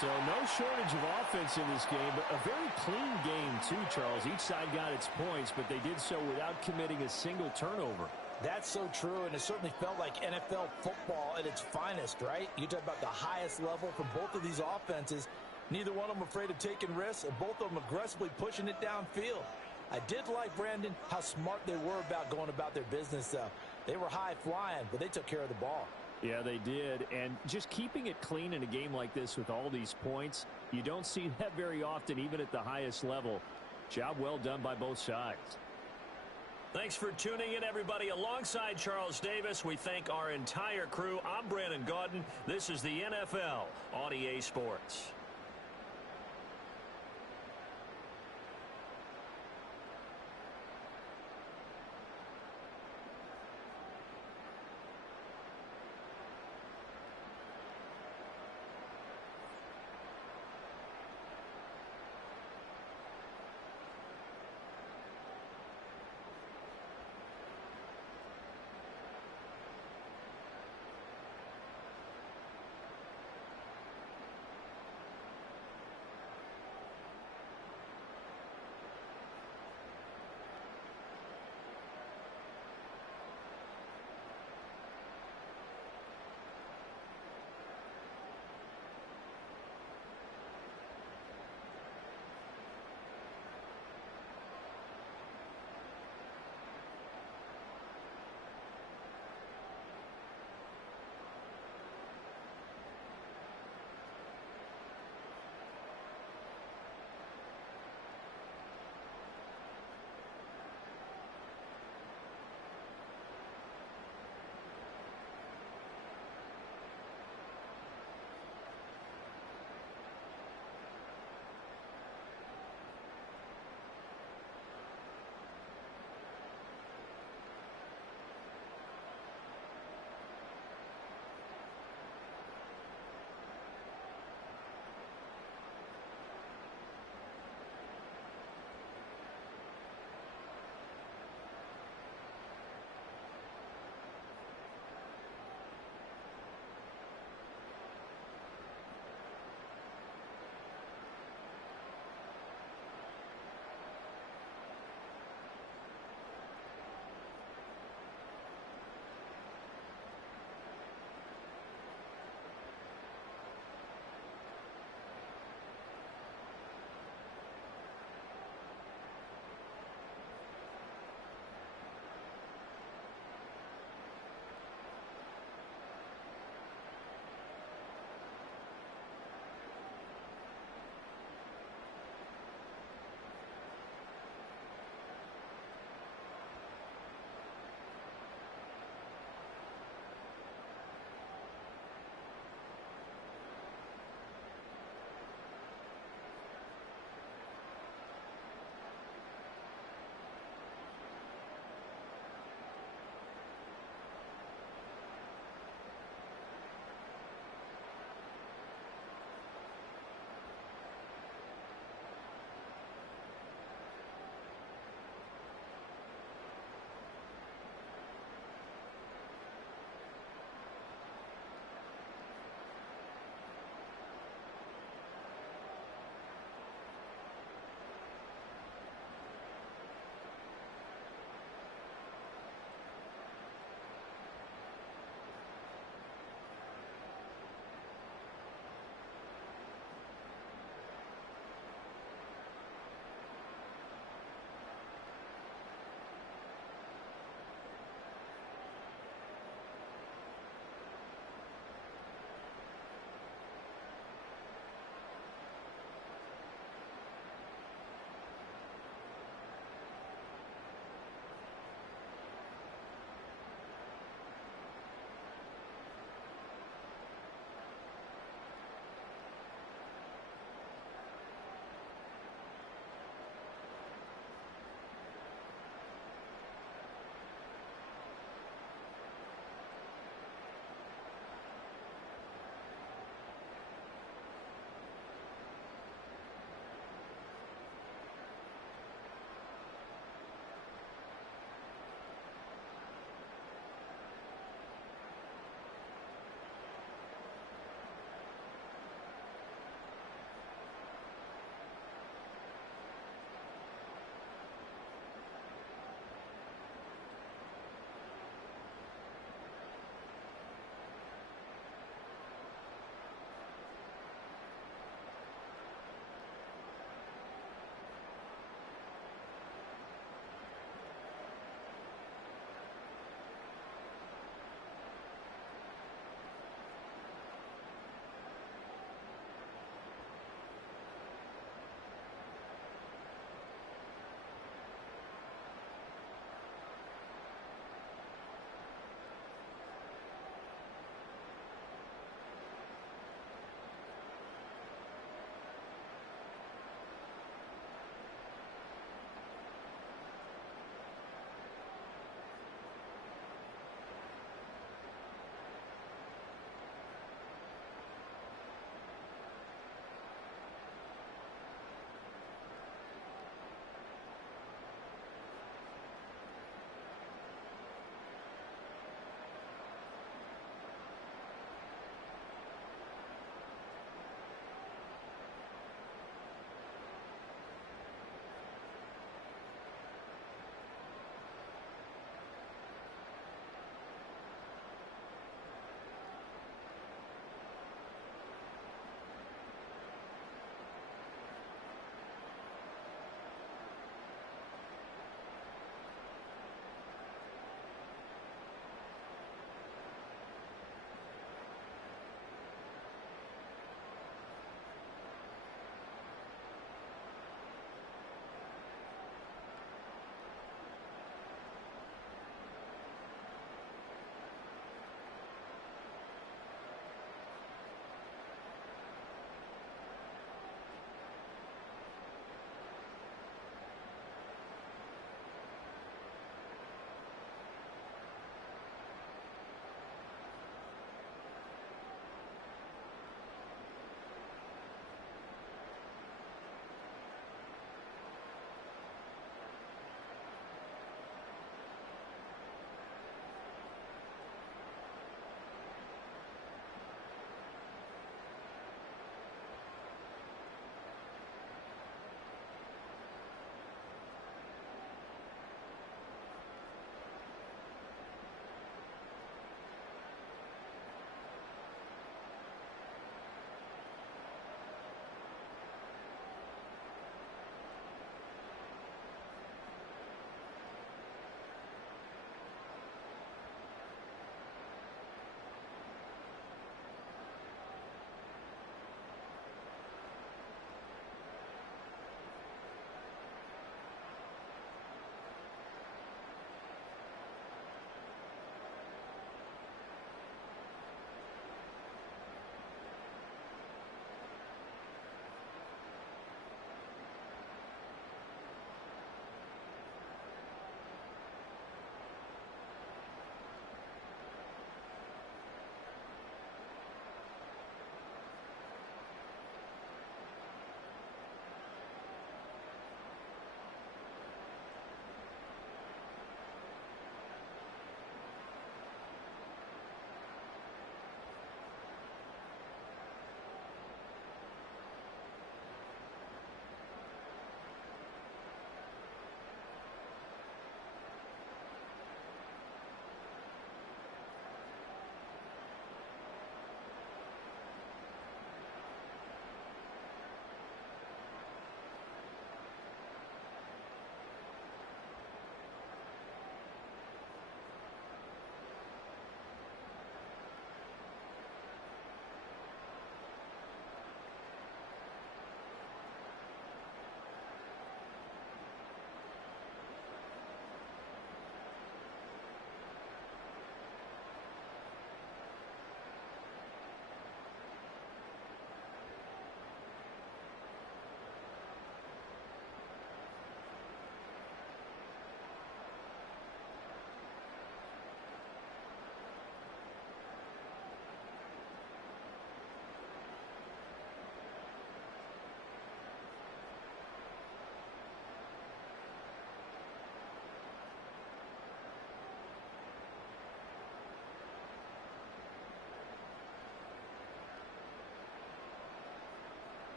So no shortage of offense in this game, but a very clean game too, Charles. Each side got its points, but they did so without committing a single turnover. That's so true, and it certainly felt like NFL football at its finest, right? You talk about the highest level from both of these offenses. Neither one of them afraid of taking risks, and both of them aggressively pushing it downfield. I did like, Brandon, how smart they were about going about their business, though. They were high-flying, but they took care of the ball. Yeah, they did, and just keeping it clean in a game like this with all these points, you don't see that very often, even at the highest level. Job well done by both sides. Thanks for tuning in, everybody. Alongside Charles Davis, we thank our entire crew. I'm Brandon Gaudin. This is the NFL on EA Sports.